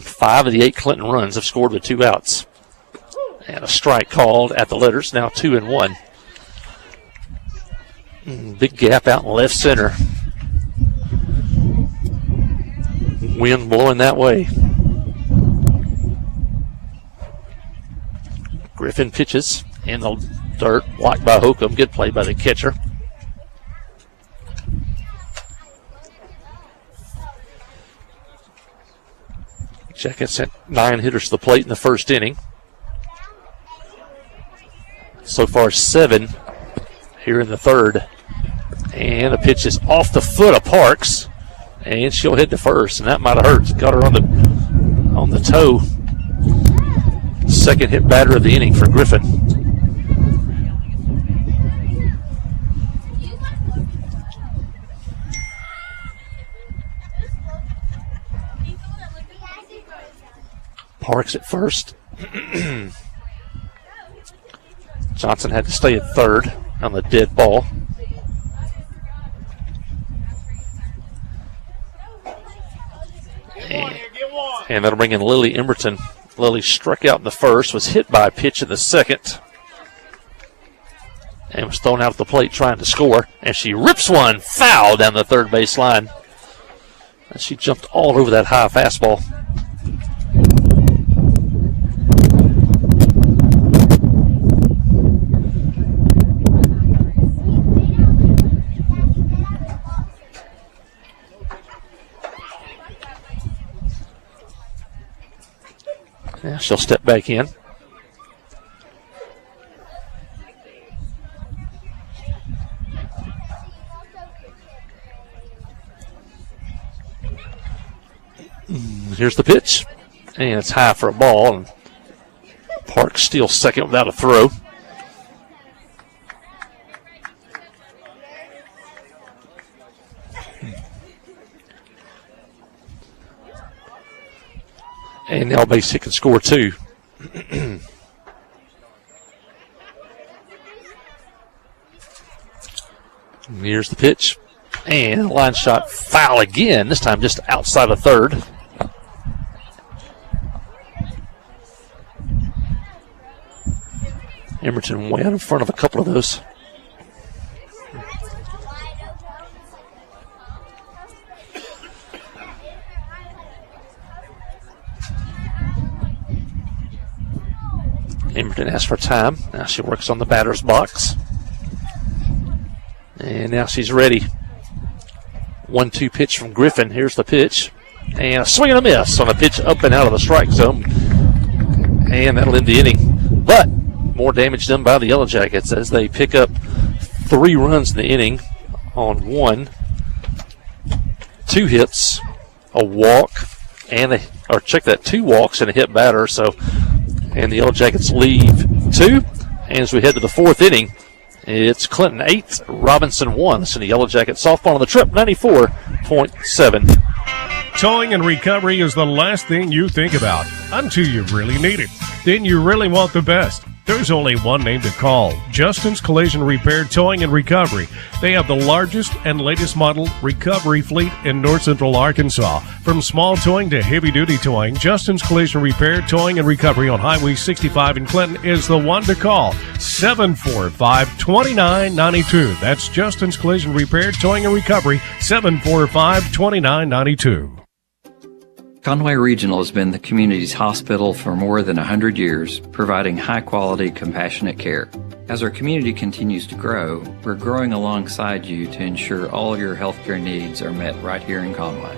Five of the 8 Clinton runs have scored with 2 outs. And a strike called at the letters, now 2-1. Big gap out in left center. Wind blowing that way. Griffin pitches in the dirt, blocked by Holcomb. Good play by the catcher. Jackets sent 9 hitters to the plate in the first inning. So far 7 here in the third. And the pitch is off the foot of Parks. And she'll head to first. And that might have hurt. Got her on the toe. Second hit batter of the inning for Griffin. Parks at first. Johnson had to stay at third on the dead ball. And that'll bring in Lily Emberton. Lily struck out in the first, was hit by a pitch in the second, and was thrown out at the plate trying to score. And she rips one foul down the third base line. And she jumped all over that high fastball. Yeah, she'll step back in. Here's the pitch. And it's high for a ball. And Parks steals second without a throw. And now base hit can score 2. Here's the pitch. And a line shot foul again, this time just outside of third. Emberton way out in front of a couple of those. Emberton asks for time. Now she works on the batter's box. And now she's ready. 1-2 pitch from Griffin. Here's the pitch. And a swing and a miss on a pitch up and out of the strike zone. And that'll end the inning. But more damage done by the Yellow Jackets as they pick up 3 runs in the inning on 1, 2 hits, a walk, and 2 walks and a hit batter. So, and the Yellow Jackets leave 2. And as we head to the 4th inning, it's Clinton 8, Robinson 1. So the Yellow Jackets softball on the trip, 94.7. Towing and recovery is the last thing you think about until you really need it. Then you really want the best. There's only one name to call, Justin's Collision Repair Towing and Recovery. They have the largest and latest model recovery fleet in North Central Arkansas. From small towing to heavy-duty towing, Justin's Collision Repair Towing and Recovery on Highway 65 in Clinton is the one to call, 745-2992. That's Justin's Collision Repair Towing and Recovery, 745-2992. Conway Regional has been the community's hospital for more than 100 years, providing high-quality, compassionate care. As our community continues to grow, we're growing alongside you to ensure all your healthcare needs are met right here in Conway.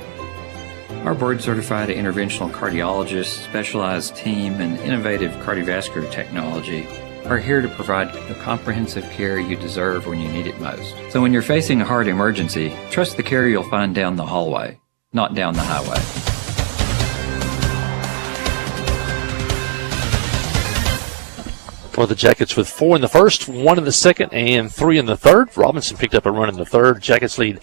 Our board-certified interventional cardiologists, specialized team, and innovative cardiovascular technology are here to provide the comprehensive care you deserve when you need it most. So when you're facing a heart emergency, trust the care you'll find down the hallway, not down the highway. For the Jackets with 4 in the first, 1 in the second, and 3 in the third. Robinson picked up a run in the third. Jackets lead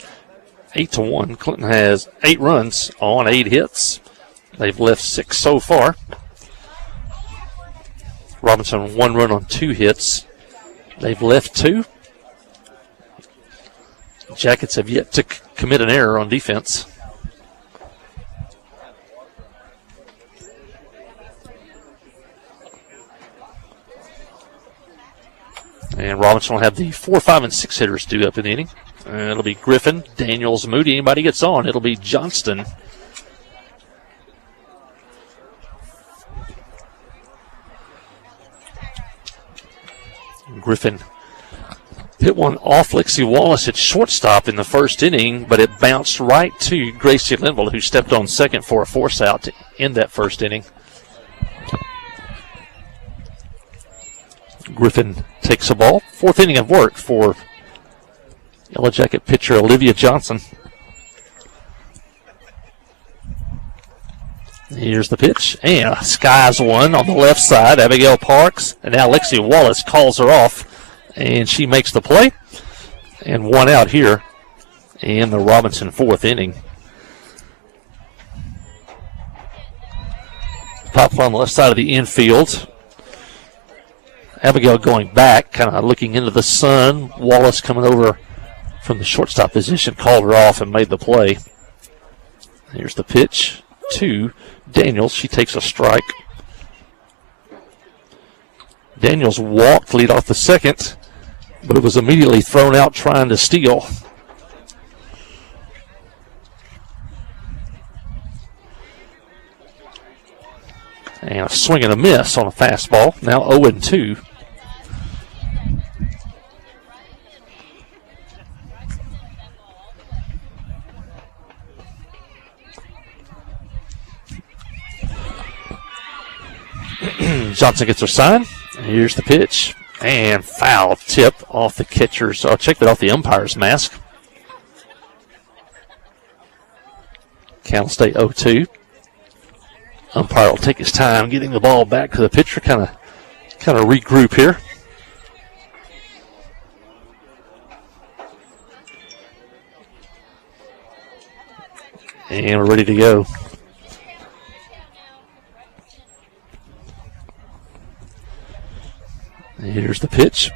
8-1. Clinton has 8 runs on 8 hits. They've left 6 so far. Robinson 1 run on 2 hits. They've left 2. Jackets have yet to commit an error on defense. And Robinson will have the 4, 5, and 6 hitters due up in the inning. It'll be Griffin, Daniels, Moody. Anybody gets on, it'll be Johnston. Griffin hit one off Lexi Wallace at shortstop in the first inning, but it bounced right to Gracie Linville, who stepped on second for a force out to end that first inning. Griffin takes a ball. 4th inning of work for Yellow Jacket pitcher Olivia Johnson. Here's the pitch, and skies one on the left side. Abigail Parks, and now Lexi Wallace calls her off, and she makes the play. And 1 out here in the Robinson 4th inning. Pop on the left side of the infield. Abigail going back, kind of looking into the sun. Wallace coming over from the shortstop position, called her off and made the play. Here's the pitch to Daniels. She takes a strike. Daniels walked, lead off the second, but it was immediately thrown out trying to steal. And a swing and a miss on a fastball. Now 0-2. Johnson gets her sign. Here's the pitch. And foul tip off the catcher's, check that off the umpire's mask. Count will stay 0-2. Umpire will take his time getting the ball back to the pitcher, kind of regroup here. And we're ready to go. Here's the pitch.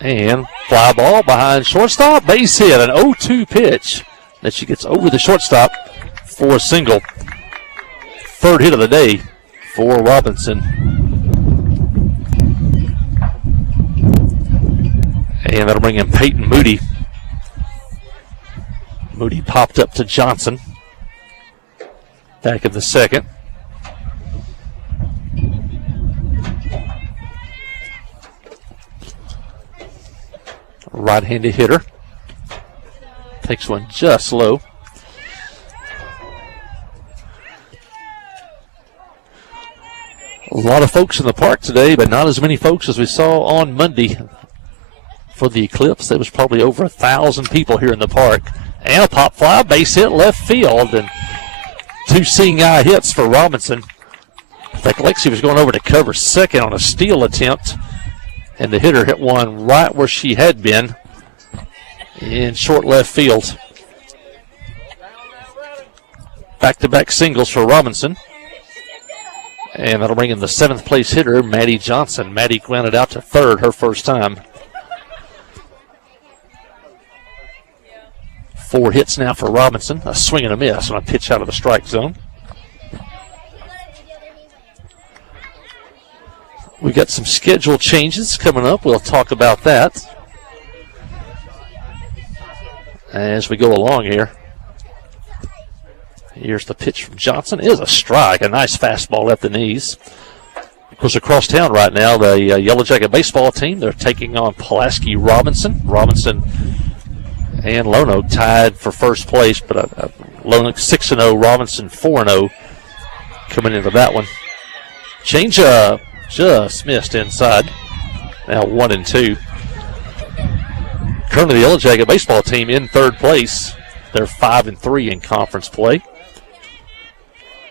And fly ball behind shortstop. Base hit, an 0-2 pitch that she gets over the shortstop for a single. 3rd hit of the day for Robinson. And that'll bring in Peyton Moody. Moody popped up to Johnson. Back in the second. Right-handed hitter. Takes one just low. A lot of folks in the park today, but not as many folks as we saw on Monday for the Eclipse. There was probably over 1,000 people here in the park. And a pop fly, base hit left field, and 2 seeing eye hits for Robinson. In fact, Lexi was going over to cover second on a steal attempt, and the hitter hit one right where she had been in short left field. Back-to-back singles for Robinson. And that'll bring in the 7th place hitter, Maddie Johnson. Maddie grounded out to third her first time. 4 hits now for Robinson. A swing and a miss on a pitch out of the strike zone. We've got some schedule changes coming up. We'll talk about that as we go along here. Here's the pitch from Johnson. It is a strike, a nice fastball at the knees. Of course, across town right now, the Yellow Jacket baseball team, they're taking on Pulaski Robinson. Robinson and Lone Oak tied for first place, but Lone Oak 6-0, Robinson 4-0 coming into that one. Change up, just missed inside. Now 1-2. Currently, the Yellow Jacket baseball team in third place. They're 5-3 in conference play.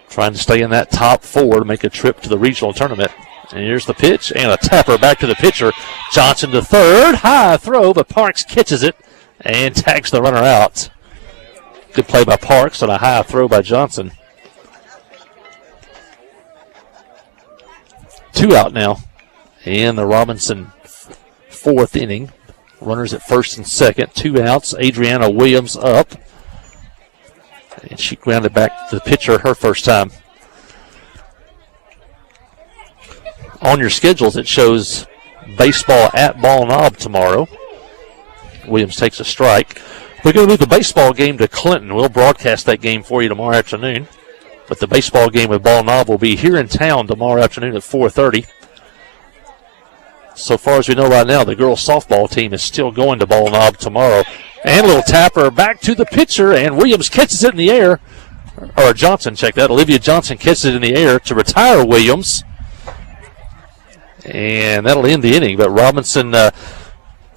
Trying to stay in that top 4 to make a trip to the regional tournament. And here's the pitch and a tapper back to the pitcher. Johnson to third. High throw, but Parks catches it and tags the runner out. Good play by Parks on a high throw by Johnson. 2 out now in the Robinson 4th inning. Runners at first and second. 2 outs. Adriana Williams up. And she grounded back to the pitcher her first time. On your schedules, it shows baseball at Ball Knob tomorrow. Williams takes a strike. We're going to move the baseball game to Clinton. We'll broadcast that game for you tomorrow afternoon. But the baseball game with Ball Knob will be here in town tomorrow afternoon at 4:30. So far as we know right now, the girls softball team is still going to Ball Knob tomorrow. And a little tapper back to the pitcher, and Williams catches it in the air. Or Johnson, check that. Olivia Johnson catches it in the air to retire Williams. And that'll end the inning. But Robinson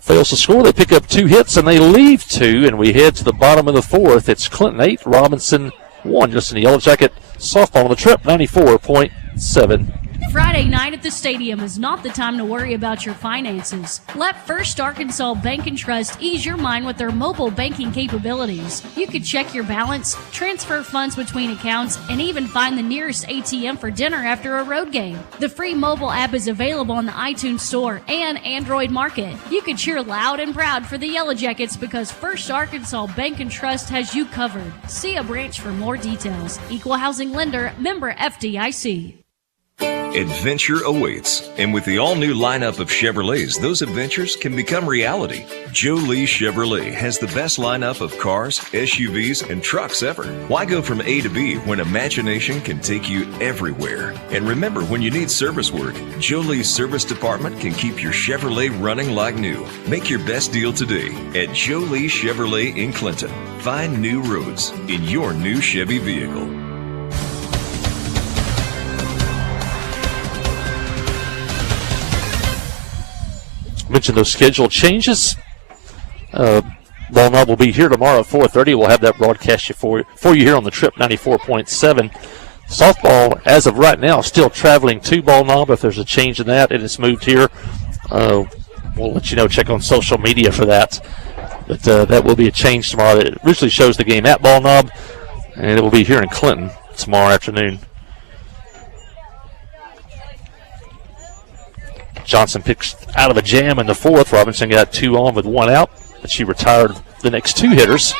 fails to score. They pick up 2 hits, and they leave 2. And we head to the bottom of the 4th. It's Clinton 8, Robinson 1. Just in the Yellow Jacket softball on the trip, 94.7. Friday night at the stadium is not the time to worry about your finances. Let First Arkansas Bank and Trust ease your mind with their mobile banking capabilities. You can check your balance, transfer funds between accounts, and even find the nearest ATM for dinner after a road game. The free mobile app is available on the iTunes Store and Android Market. You can cheer loud and proud for the Yellow Jackets because First Arkansas Bank and Trust has you covered. See a branch for more details. Equal housing lender, member FDIC. Adventure awaits, and with the all-new lineup of Chevrolets, those adventures can become reality. Jolie Chevrolet has the best lineup of cars, SUVs, and trucks ever. Why go from A to B when imagination can take you everywhere? And remember, when you need service work, Jolie's service department can keep your Chevrolet running like new. Make your best deal today at Jolie Chevrolet in Clinton. Find new roads in your new Chevy vehicle. Mentioned those schedule changes. Ball Knob will be here tomorrow at 4:30. We'll have that broadcast for you here on the trip, 94.7. Softball, as of right now, still traveling to Ball Knob. If there's a change in that, it is moved here. We'll let you know. Check on social media for that. But that will be a change tomorrow. It originally shows the game at Ball Knob, and it will be here in Clinton tomorrow afternoon. Johnson picks out of a jam in the 4th. Robinson got 2 on with 1 out, but she retired the next 2 hitters.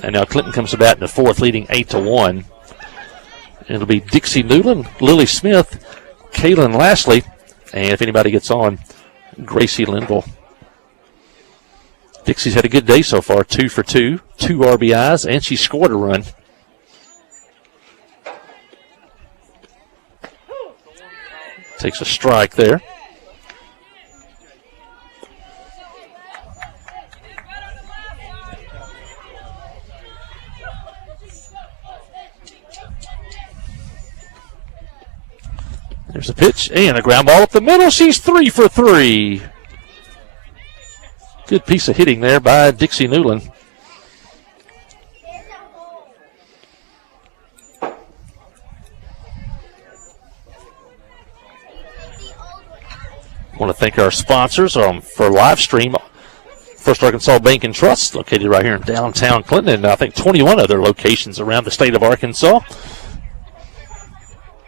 And now Clinton comes to bat in the 4th, leading 8-1. It'll be Dixie Newland, Lily Smith, Kaylin Lashley, and if anybody gets on, Gracie Linville. Dixie's had a good day so far, 2 for 2, 2 RBIs, and she scored a run. Takes a strike there. There's a pitch and a ground ball up the middle. She's 3 for 3. Good piece of hitting there by Dixie Newland. I want to thank our sponsors for live stream. First Arkansas Bank and Trust, located right here in downtown Clinton, and I think 21 other locations around the state of Arkansas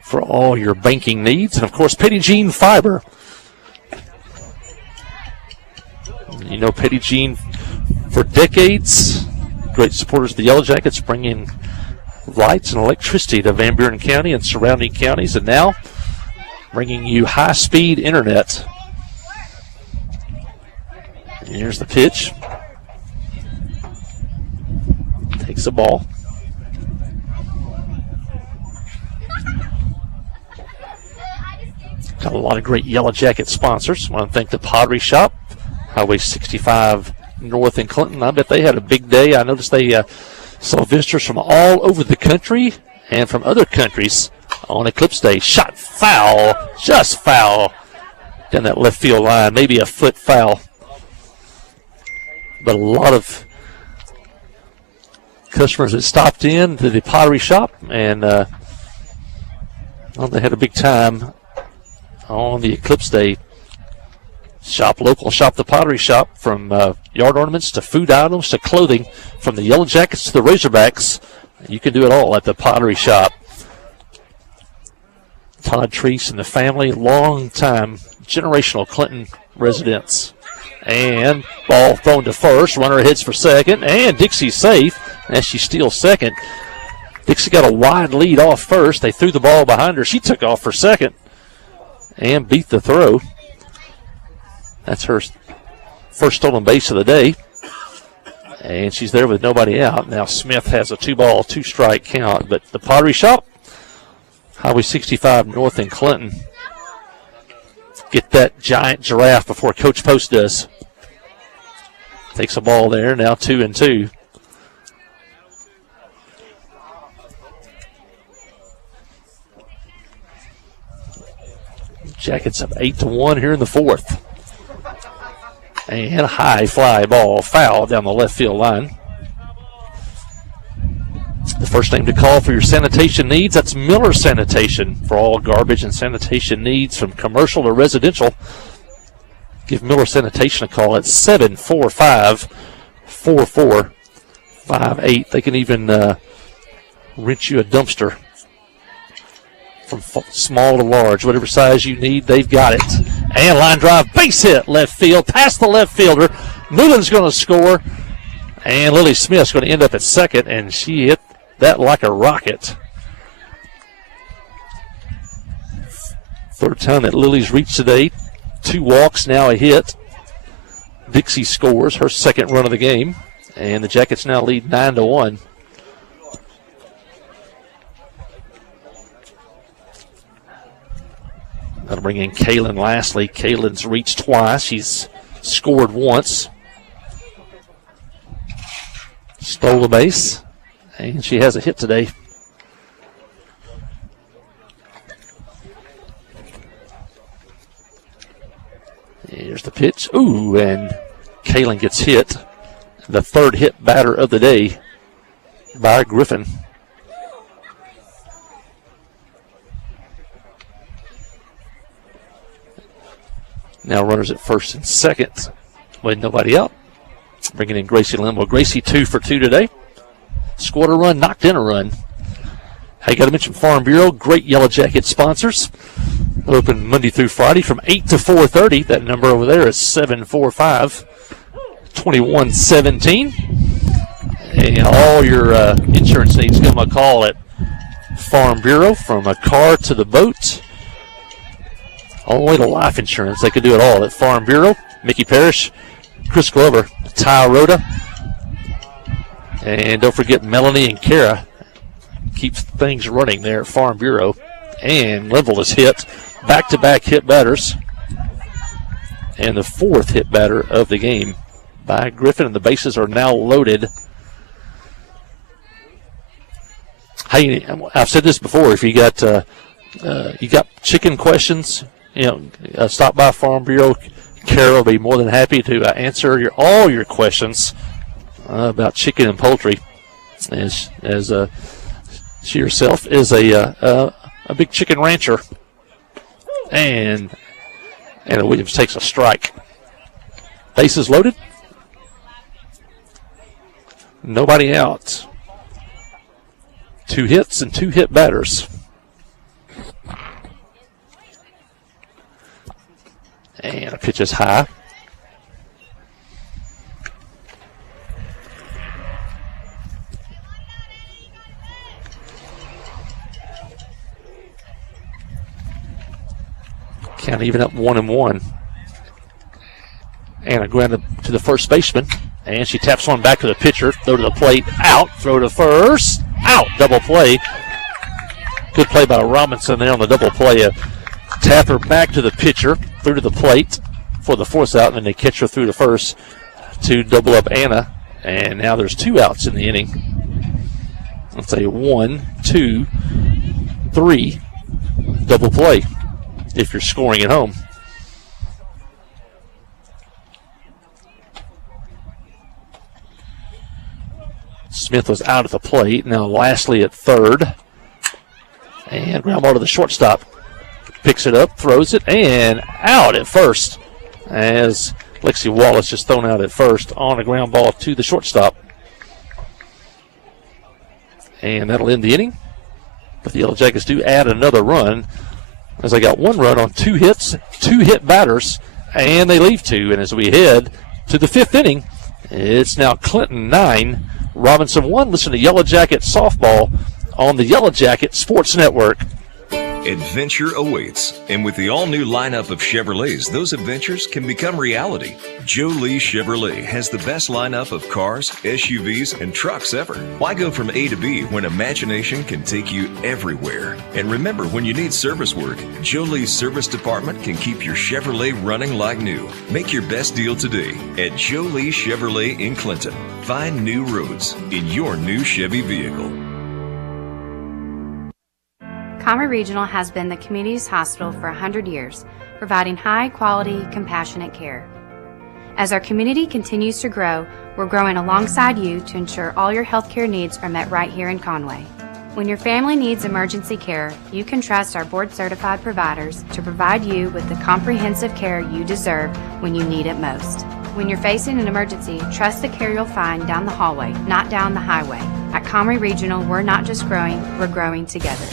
for all your banking needs. And, of course, Petit Jean Fiber. You know Petit Jean for decades. Great supporters of the Yellow Jackets, bringing lights and electricity to Van Buren County and surrounding counties, and now bringing you high-speed internet. Here's the pitch. Takes the ball. Got a lot of great Yellow Jacket sponsors. I want to thank the Pottery Shop, Highway 65 North in Clinton. I bet they had a big day. I noticed they saw visitors from all over the country and from other countries on Eclipse Day. Shot foul, just foul down that left field line, maybe a foot foul. But a lot of customers that stopped in to the Pottery Shop, and they had a big time on the Eclipse Day. Shop local, shop the Pottery Shop, from yard ornaments to food items to clothing, from the Yellow Jackets to the Razorbacks. You can do it all at the Pottery Shop. Todd Treese and the family, long-time generational Clinton residents. And ball thrown to first. Runner hits for second. And Dixie's safe as she steals second. Dixie got a wide lead off first. They threw the ball behind her. She took off for second and beat the throw. That's her first stolen base of the day. And she's there with nobody out. Now Smith has a 2-ball, 2-strike count. But the Pottery Shop, Highway 65 North in Clinton. Get that giant giraffe before Coach Post does. Takes a ball there, now 2-2. Jackets up 8-1 here in the fourth. And a high fly ball, foul down the left field line. The first name to call for your sanitation needs, that's Miller Sanitation. For all garbage and sanitation needs from commercial to residential, give Miller Sanitation a call at 745-4458. They can even rent you a dumpster from small to large. Whatever size you need, they've got it. And line drive, base hit, left field, past the left fielder. Newland's going to score. And Lily Smith's going to end up at second, and she hit that like a rocket. Third time that Lily's reached today. 2 walks, now a hit. Dixie scores her second run of the game, and the Jackets now lead 9-1. That'll bring in Kaylin lastly. Kaylin's reached twice. She's scored once. Stole a base, and she has a hit today. Here's the pitch. Ooh, and Kaylin gets hit. The third hit batter of the day by Griffin. Now runners at first and second with nobody out. Bringing in Gracie Limbo. Gracie 2 for 2 today. Scored a run, knocked in a run. Hey, got to mention Farm Bureau, great Yellow Jacket sponsors. Open Monday through Friday from 8 to 4:30. That number over there is 745-2117. And all your insurance needs, give them a call at Farm Bureau, from a car to the boat, all the way to life insurance. They can do it all at Farm Bureau. Mickey Parrish, Chris Glover, Ty Rhoda, and don't forget Melanie and Kara. Keeps things running there at Farm Bureau. And Linville is hit. Back-to-back hit batters. And the fourth hit batter of the game by Griffin, and the bases are now loaded. Hey, I've said this before, if you got you got chicken questions, stop by Farm Bureau. Carol will be more than happy to answer all your questions about chicken and poultry, as she herself is a big chicken rancher. And Anna Williams takes a strike. Bases loaded. Nobody out. 2 hits and 2 hit batters. And a pitch is high. Count even up 1-1. Anna grounded to the first baseman. And she taps one back to the pitcher. Throw to the plate. Out. Throw to first. Out. Double play. Good play by Robinson there on the double play. Tap her back to the pitcher. Through to the plate for the 4th out. And then they catch her through to first to double up Anna. And now there's 2 outs in the inning. Let's say 1, 2, 3. Double play if you're scoring at home. Smith was out at the plate. Now Lastly at third. And ground ball to the shortstop. Picks it up, throws it, and out at first. As Lexi Wallace just thrown out at first on a ground ball to the shortstop. And that'll end the inning. But the Yellow Jackets do add another run, as they got 1 run on 2 hits, 2 hit batters, and they leave 2. And as we head to the 5th inning, it's now Clinton 9, Robinson 1. Listen to Yellow Jacket Softball on the Yellow Jacket Sports Network. Adventure awaits, and with the all-new lineup of Chevrolets, those adventures can become reality. Joe Lee Chevrolet has the best lineup of cars, SUVs, and trucks ever. Why go from A to B when imagination can take you everywhere? And remember, when you need service work, Joe Lee's service department can keep your Chevrolet running like new. Make your best deal today at Joe Lee Chevrolet in Clinton. Find new roads in your new Chevy vehicle. Conway Regional has been the community's hospital for 100 years, providing high-quality, compassionate care. As our community continues to grow, we're growing alongside you to ensure all your healthcare needs are met right here in Conway. When your family needs emergency care, you can trust our board-certified providers to provide you with the comprehensive care you deserve when you need it most. When you're facing an emergency, trust the care you'll find down the hallway, not down the highway. At Conway Regional, we're not just growing, we're growing together.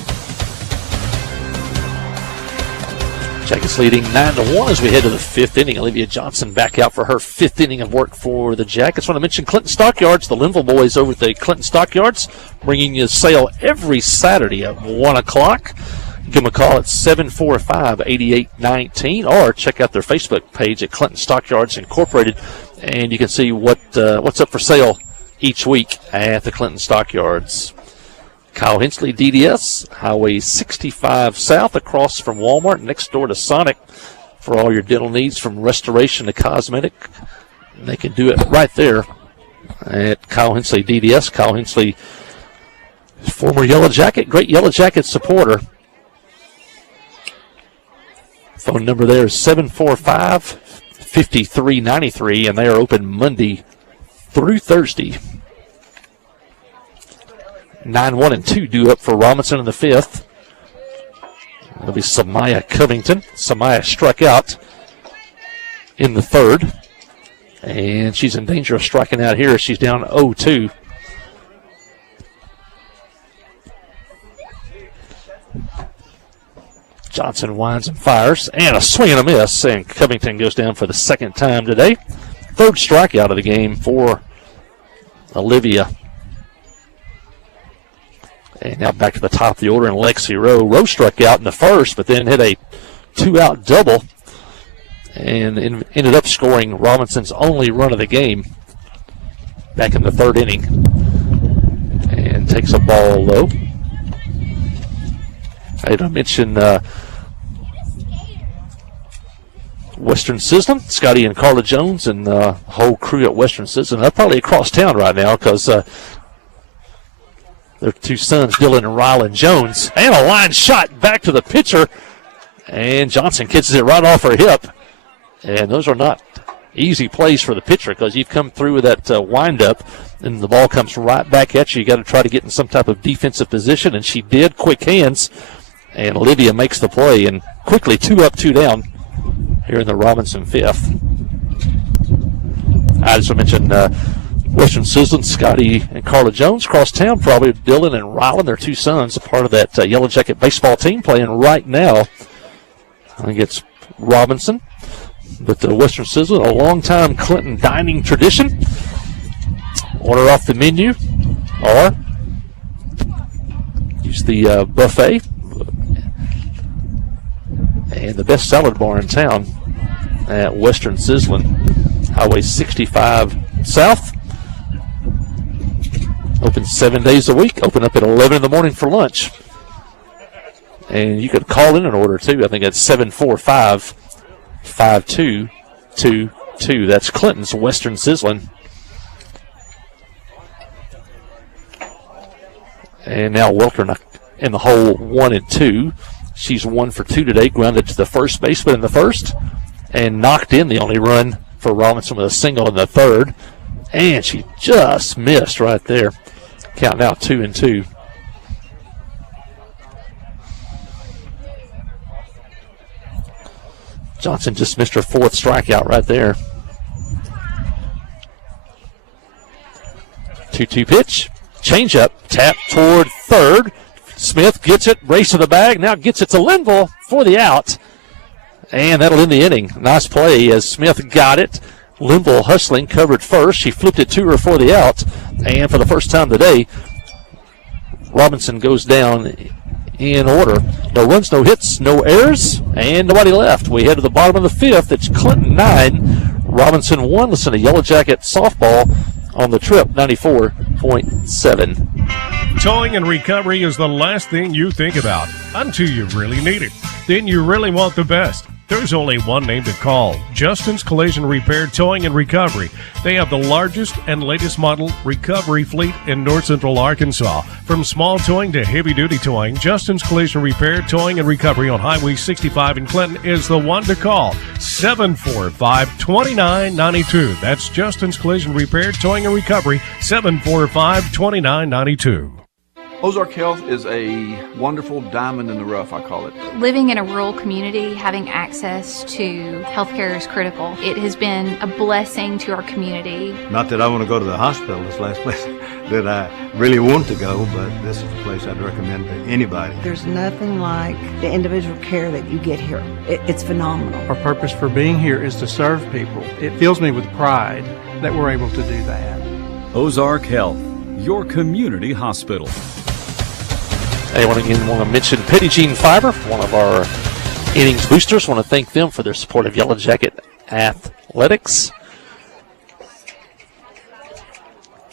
Jackets leading 9-1 as we head to the 5th inning. Olivia Johnson back out for her 5th inning of work for the Jackets. I want to mention Clinton Stockyards, the Linville boys over at the Clinton Stockyards, bringing you a sale every Saturday at 1 o'clock. Give them a call at 745-8819 or check out their Facebook page at Clinton Stockyards Incorporated, and you can see what's up for sale each week at the Clinton Stockyards. Kyle Hensley, DDS, Highway 65 South, across from Walmart, next door to Sonic, for all your dental needs, from restoration to cosmetic. And they can do it right there at Kyle Hensley, DDS. Kyle Hensley, former Yellow Jacket, great Yellow Jacket supporter. Phone number there is 745-5393, and they are open Monday through Thursday. 9-1-2 due up for Robinson in the 5th. It'll be Samaya Covington. Samaya struck out in the 3rd, and she's in danger of striking out here. She's down 0-2. Johnson winds and fires, and a swing and a miss, and Covington goes down for the 2nd time today. 3rd strikeout of the game for Olivia. And now back to the top of the order, and Lexi Rowe. Rowe struck out in the 1st, but then hit a 2-out double and ended up scoring Robinson's only run of the game back in the 3rd inning. And takes a ball low. I had to mention Western Sizzlin, Scotty and Carla Jones, and the whole crew at Western Sizzlin. They're probably across town right now because Their two sons, Dylan and Rylan Jones. And a line shot back to the pitcher. And Johnson catches it right off her hip. And those are not easy plays for the pitcher because you've come through with that windup and the ball comes right back at you. You got to try to get in some type of defensive position, and she did. Quick hands, and Olivia makes the play, and quickly 2 up, 2 down here in the Robinson fifth. I just mentioned Western Sizzlin, Scotty and Carla Jones cross town, probably Dylan and Rylan, their two sons, a part of that Yellow Jacket baseball team playing right now. I think it's Robinson. But the Western Sizzlin, a long-time Clinton dining tradition. Order off the menu or use the buffet. And the best salad bar in town at Western Sizzlin, Highway 65 South. Open 7 days a week. Open up at 11 in the morning for lunch. And you could call in an order, too. I think it's 745-5222. That's Clinton's Western Sizzlin. And now Welker in the hole 1 and 2. She's 1 for 2 today, grounded to the first baseman in the first, and knocked in the only run for Robinson with a single in the third. And she just missed right there. Counting out 2 and 2. Johnson just missed her 4th strikeout right there. 2-2 pitch. Change up. Tap toward third. Smith gets it. Race to the bag. Now gets it to Linville for the out. And that'll end the inning. Nice play as Smith got it. Linville hustling, covered first. She flipped it to her for the out. And for the first time today, Robinson goes down in order. No runs, no hits, no errors, and nobody left. We head to the bottom of the fifth. It's Clinton 9, Robinson 1. Listen to Yellow Jacket softball on the Trip 94.7. Towing and recovery is the last thing you think about until you really need it. Then you really want the best. There's only one name to call, Justin's Collision Repair Towing and Recovery. They have the largest and latest model recovery fleet in North Central Arkansas. From small towing to heavy-duty towing, Justin's Collision Repair Towing and Recovery on Highway 65 in Clinton is the one to call, 745-2992. That's Justin's Collision Repair Towing and Recovery, 745-2992. Ozark Health is a wonderful diamond in the rough, I call it. Living in a rural community, having access to healthcare is critical. It has been a blessing to our community. Not that I want to go to the hospital, this last place that I really want to go, but this is a place I'd recommend to anybody. There's nothing like the individual care that you get here. It's phenomenal. Our purpose for being here is to serve people. It fills me with pride that we're able to do that. Ozark Health, your community hospital. I want to mention Petty Jean Fiber, one of our innings boosters. Want to thank them for their support of Yellow Jacket athletics.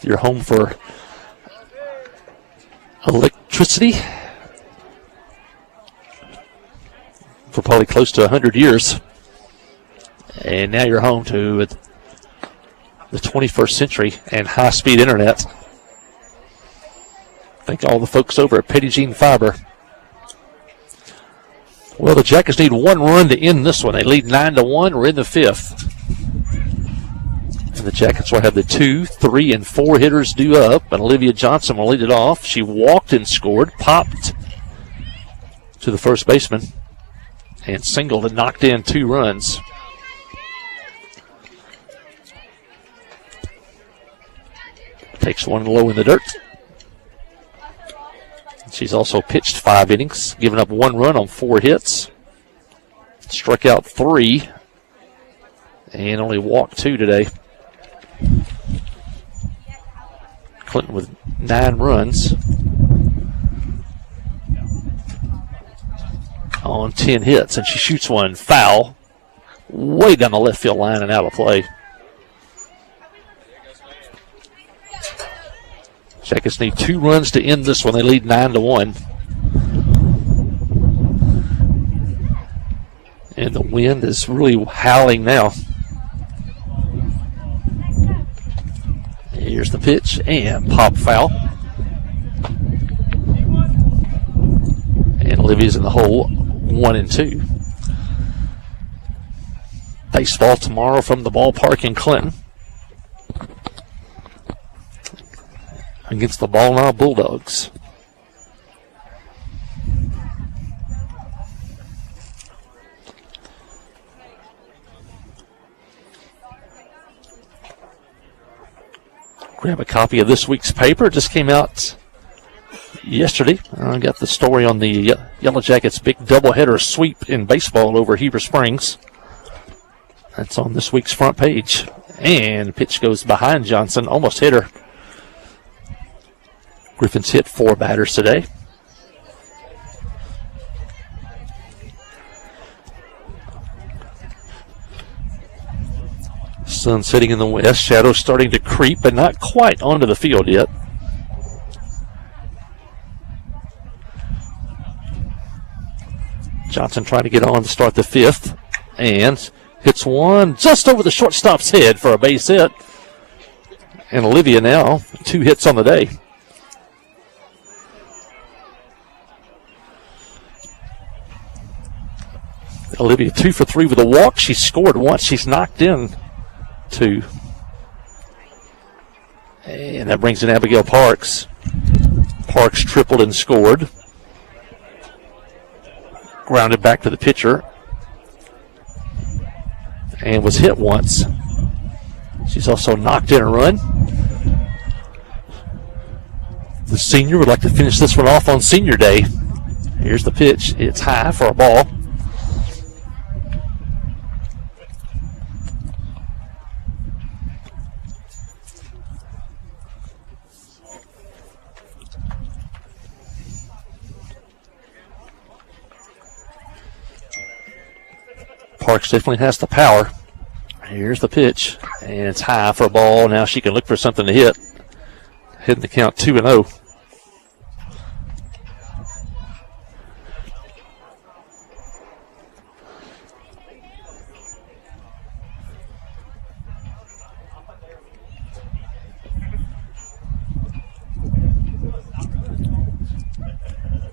You're home for electricity for probably close to 100 years. And now you're home to the 21st century and high-speed internet. Thank all the folks over at Petty Jean Fiber. Well, the Jackets need 1 run to end this one. They lead 9-1. We're in the 5th. And the Jackets will have the 2, 3, and 4 hitters due up. And Olivia Johnson will lead it off. She walked and scored, popped to the first baseman, and singled and knocked in 2 runs. Takes one low in the dirt. She's also pitched 5 innings, given up 1 run on 4 hits, struck out 3, and only walked 2 today. Clinton with 9 runs on 10 hits, and she shoots one foul way down the left field line and out of play. Jackets need 2 runs to end this one. They lead 9-1. And the wind is really howling now. Here's the pitch and pop foul. And Olivia's in the hole, 1-2. Baseball tomorrow from the ballpark in Clinton against the Ball Now Bulldogs. Grab a copy of this week's paper. It just came out yesterday. I got the story on the Yellow Jackets' big doubleheader sweep in baseball over Heber Springs. That's on this week's front page. And pitch goes behind Johnson. Almost hit her. Griffin's hit 4 batters today. Sun setting in the west. Shadows starting to creep, but not quite onto the field yet. Johnson trying to get on to start the 5th. And hits one just over the shortstop's head for a base hit. And Olivia now 2 hits on the day. Olivia 2 for 3 with a walk. She scored once. She's knocked in 2. And that brings in Abigail Parks. Parks tripled and scored. Grounded back to the pitcher. And was hit once. She's also knocked in a run. The senior would like to finish this one off on senior day. Here's the pitch. It's high for a ball. Parks definitely has the power. Here's the pitch, and it's high for a ball. Now she can look for something to hit. Hitting the count 2-0.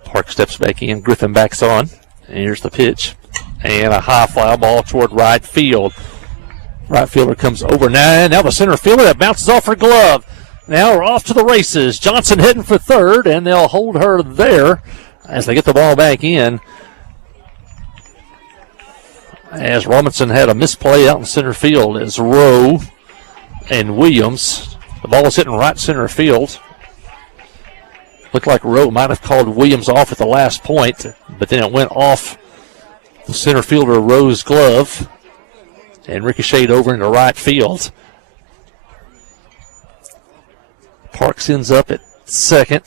Park steps back in. Griffin backs on. And here's the pitch. And a high fly ball toward right field. Right fielder comes over now. Now the center fielder that bounces off her glove. Now we're off to the races. Johnson heading for third, and they'll hold her there as they get the ball back in. As Robinson had a misplay out in center field as Rowe and Williams. The ball was hitting right center field. Looked like Rowe might have called Williams off at the last point, but then it went off the center fielder Rowe's glove and ricocheted over into right field. Parks ends up at second.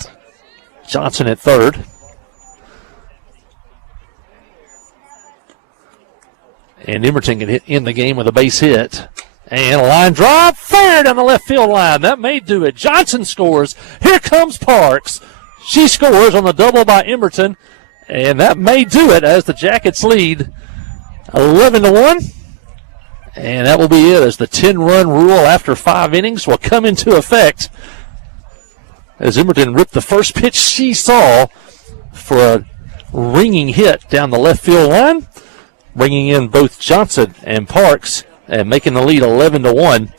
Johnson at third. And Emerton can end the game with a base hit. And a line drive, fair down the left field line. That may do it. Johnson scores. Here comes Parks. She scores on the double by Emerton. And that may do it as the Jackets lead 11-1. And that will be it as the 10-run rule after 5 innings will come into effect. As Emerton ripped the first pitch she saw for a ringing hit down the left field line, bringing in both Johnson and Parks and making the lead 11-1.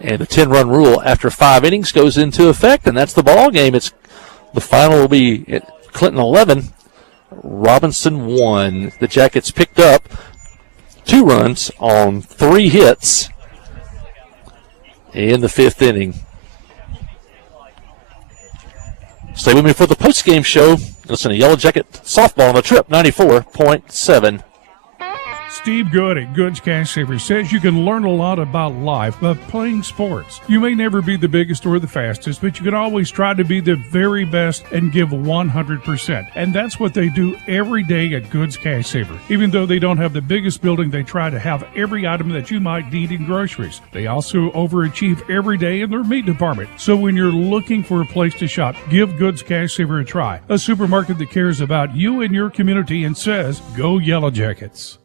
And the 10-run rule after 5 innings goes into effect, and that's the ball game. The final will be at Clinton 11, Robinson 1. The Jackets picked up 2 runs on 3 hits in the 5th inning. Stay with me for the post-game show. Listen to Yellow Jacket Softball on the Trip 94.7. Steve Good at Goods Cash Saver says you can learn a lot about life by playing sports. You may never be the biggest or the fastest, but you can always try to be the very best and give 100%. And that's what they do every day at Goods Cash Saver. Even though they don't have the biggest building, they try to have every item that you might need in groceries. They also overachieve every day in their meat department. So when you're looking for a place to shop, give Goods Cash Saver a try. A supermarket that cares about you and your community and says, go Yellow Jackets.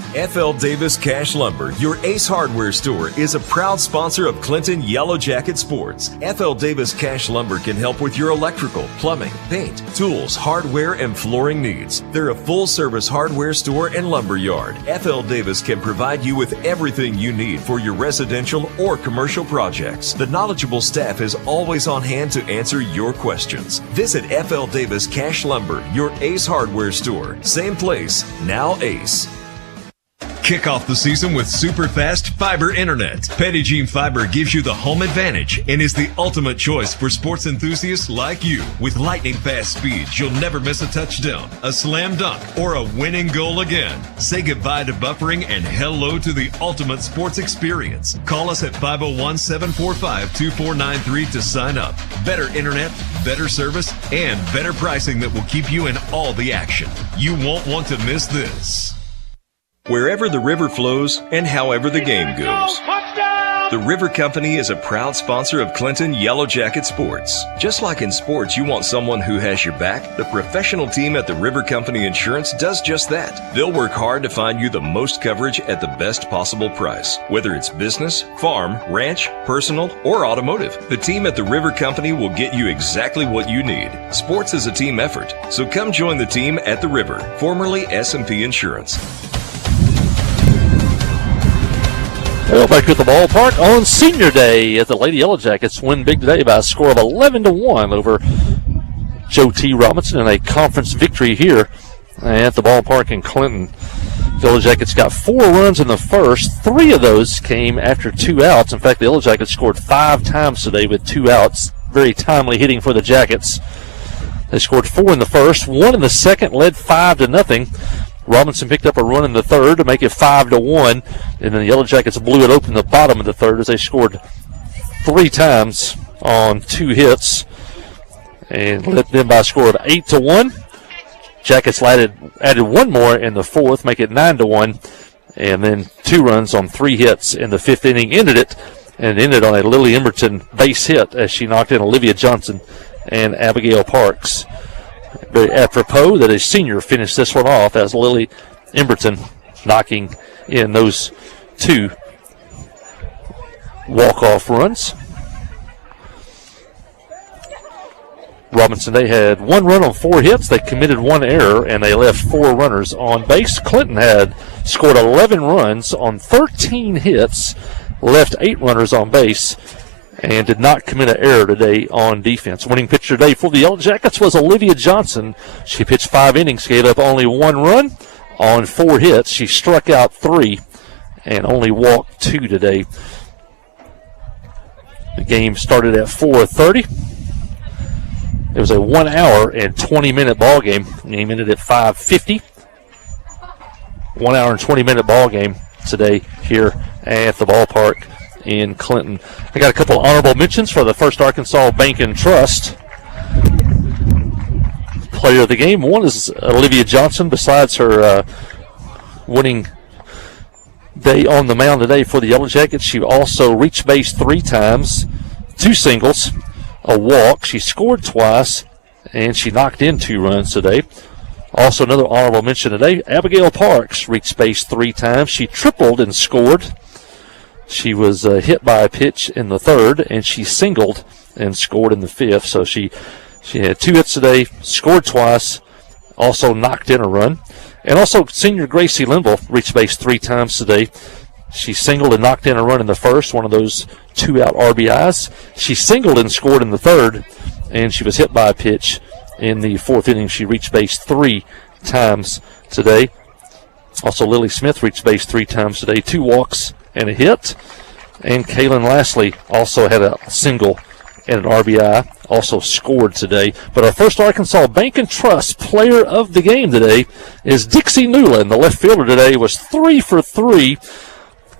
FL Davis Cash Lumber, your Ace Hardware store, is a proud sponsor of Clinton Yellow Jacket Sports. FL Davis Cash Lumber can help with your electrical, plumbing, paint, tools, hardware, and flooring needs. They're a full-service hardware store and lumber yard. FL Davis can provide you with everything you need for your residential or commercial projects. The knowledgeable staff is always on hand to answer your questions. Visit FL Davis Cash Lumber, your Ace Hardware store. Same place, now Ace. Kick off the season with super fast fiber internet. Petit Fiber gives you the home advantage and is the ultimate choice for sports enthusiasts like you. With lightning fast speeds, you'll never miss a touchdown, a slam dunk, or a winning goal again. Say goodbye to buffering and hello to the ultimate sports experience. Call us at 501-745-2493 to sign up. Better internet, better service, and better pricing that will keep you in all the action. You won't want to miss this. Wherever the river flows and however the game goes, the River Company is a proud sponsor of Clinton Yellow Jacket Sports. Just like in sports, you want someone who has your back, the professional team at the River Company Insurance does just that. They'll work hard to find you the most coverage at the best possible price. Whether it's business, farm, ranch, personal, or automotive, the team at the River Company will get you exactly what you need. Sports is a team effort, so come join the team at the River, formerly S&P Insurance. Well, back at the ballpark on Senior Day as the Lady Yellow Jackets win big today by a score of 11-1 over Joe T. Robinson in a conference victory here at the ballpark in Clinton. The Yellow Jackets got 4 runs in the first. 3 of those came after 2 outs. In fact, the Yellow Jackets scored 5 times today with 2 outs. Very timely hitting for the Jackets. They scored 4 in the first, 1 in the second, led 5-0. Robinson picked up a run in the third to make it 5-1, and then the Yellow Jackets blew it open the bottom of the third as they scored 3 times on 2 hits and led them by a score of 8-1. Jackets added 1 more in the fourth, make it 9-1, and then 2 runs on 3 hits in the 5th inning ended on a Lily Emberton base hit as she knocked in Olivia Johnson and Abigail Parks. Very apropos that a senior finished this one off as Lily Emberton knocking in those 2 walk-off runs. Robinson, they had 1 run on 4 hits. They committed 1 error, and they left 4 runners on base. Clinton had scored 11 runs on 13 hits, left 8 runners on base, and did not commit an error today on defense. Winning pitcher today for the Yellow Jackets was Olivia Johnson. She pitched 5 innings, gave up only 1 run on 4 hits. She struck out 3 and only walked 2 today. The game started at 4:30. It was a 1 hour and 20-minute ball game. The game ended at 5:50. 1 hour and 20-minute ball game today here at the ballpark in Clinton. I got a couple honorable mentions for the First Arkansas Bank and Trust player of the game. One is Olivia Johnson. Besides her winning day on the mound today for the Yellow Jackets, she also reached base 3 times, 2 singles, a walk. She scored twice, and she knocked in 2 runs today. Also another honorable mention today, Abigail Parks reached base 3 times. She tripled and scored. She was hit by a pitch in the 3rd, and she singled and scored in the 5th. So she had 2 hits today, scored twice, also knocked in a run. And also senior Gracie Linville reached base 3 times today. She singled and knocked in a run in the 1st, one of those 2-out RBIs. She singled and scored in the 3rd, and she was hit by a pitch in the 4th inning. She reached base 3 times today. Also Lily Smith reached base 3 times today, 2 walks and a hit. And Kaylin Lastly also had a single and an RBI, also scored today. But our First Arkansas Bank and Trust player of the game today is Dixie Newland. The left fielder today was 3 for 3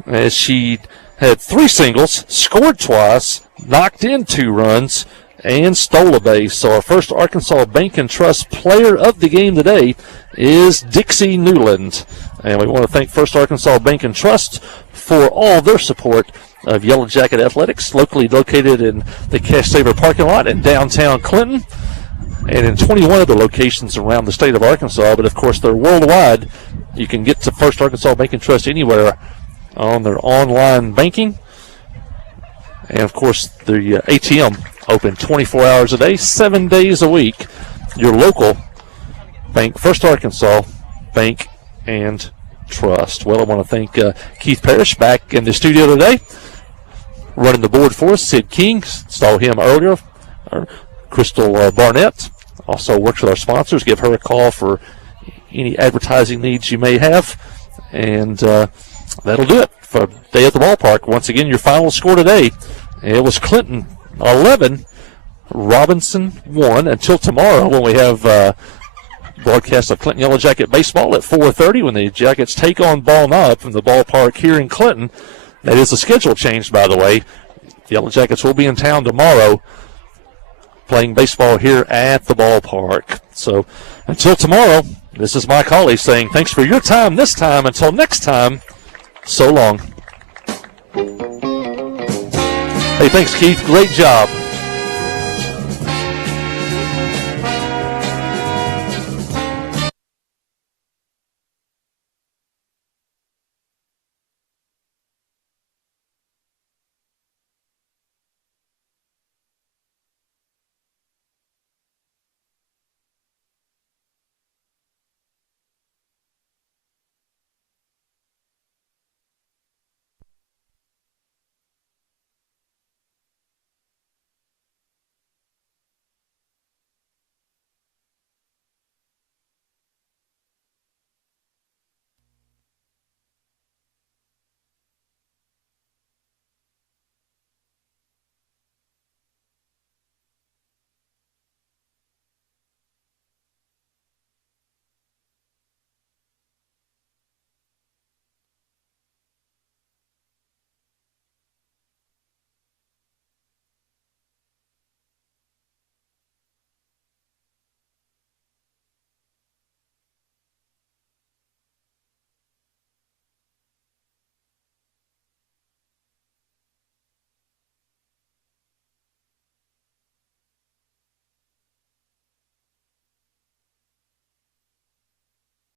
as she had 3 singles, scored twice, knocked in 2 runs, and stole a base. So our First Arkansas Bank and Trust player of the game today is Dixie Newland. And we want to thank First Arkansas Bank and Trust for all their support of Yellow Jacket Athletics, locally located in the Cash Saver parking lot in downtown Clinton. and in 21 other locations around the state of Arkansas. But, of course, they're worldwide. You can get to First Arkansas Bank and Trust anywhere on their online banking. And, of course, the ATM open 24 hours a day, 7 days a week. Your local bank, First Arkansas Bank and Trust. Well, I want to thank Keith Parrish back in the studio today, running the board for us. Sid King, saw him earlier. Crystal Barnett also works with our sponsors. Give her a call for any advertising needs you may have. And that'll do it for Day at the Ballpark. Once again, your final score today, it was Clinton 11, Robinson 1. Until tomorrow when we have broadcast of Clinton Yellow Jacket baseball at 4:30 when the Jackets take on Ball Knob from the ballpark here in Clinton. That is a schedule change, by the way. The Yellow Jackets will be in town tomorrow playing baseball here at the ballpark. So until tomorrow, this is Mike Hawley saying thanks for your time this time. Until next time, so long. Hey, thanks, Keith. Great job.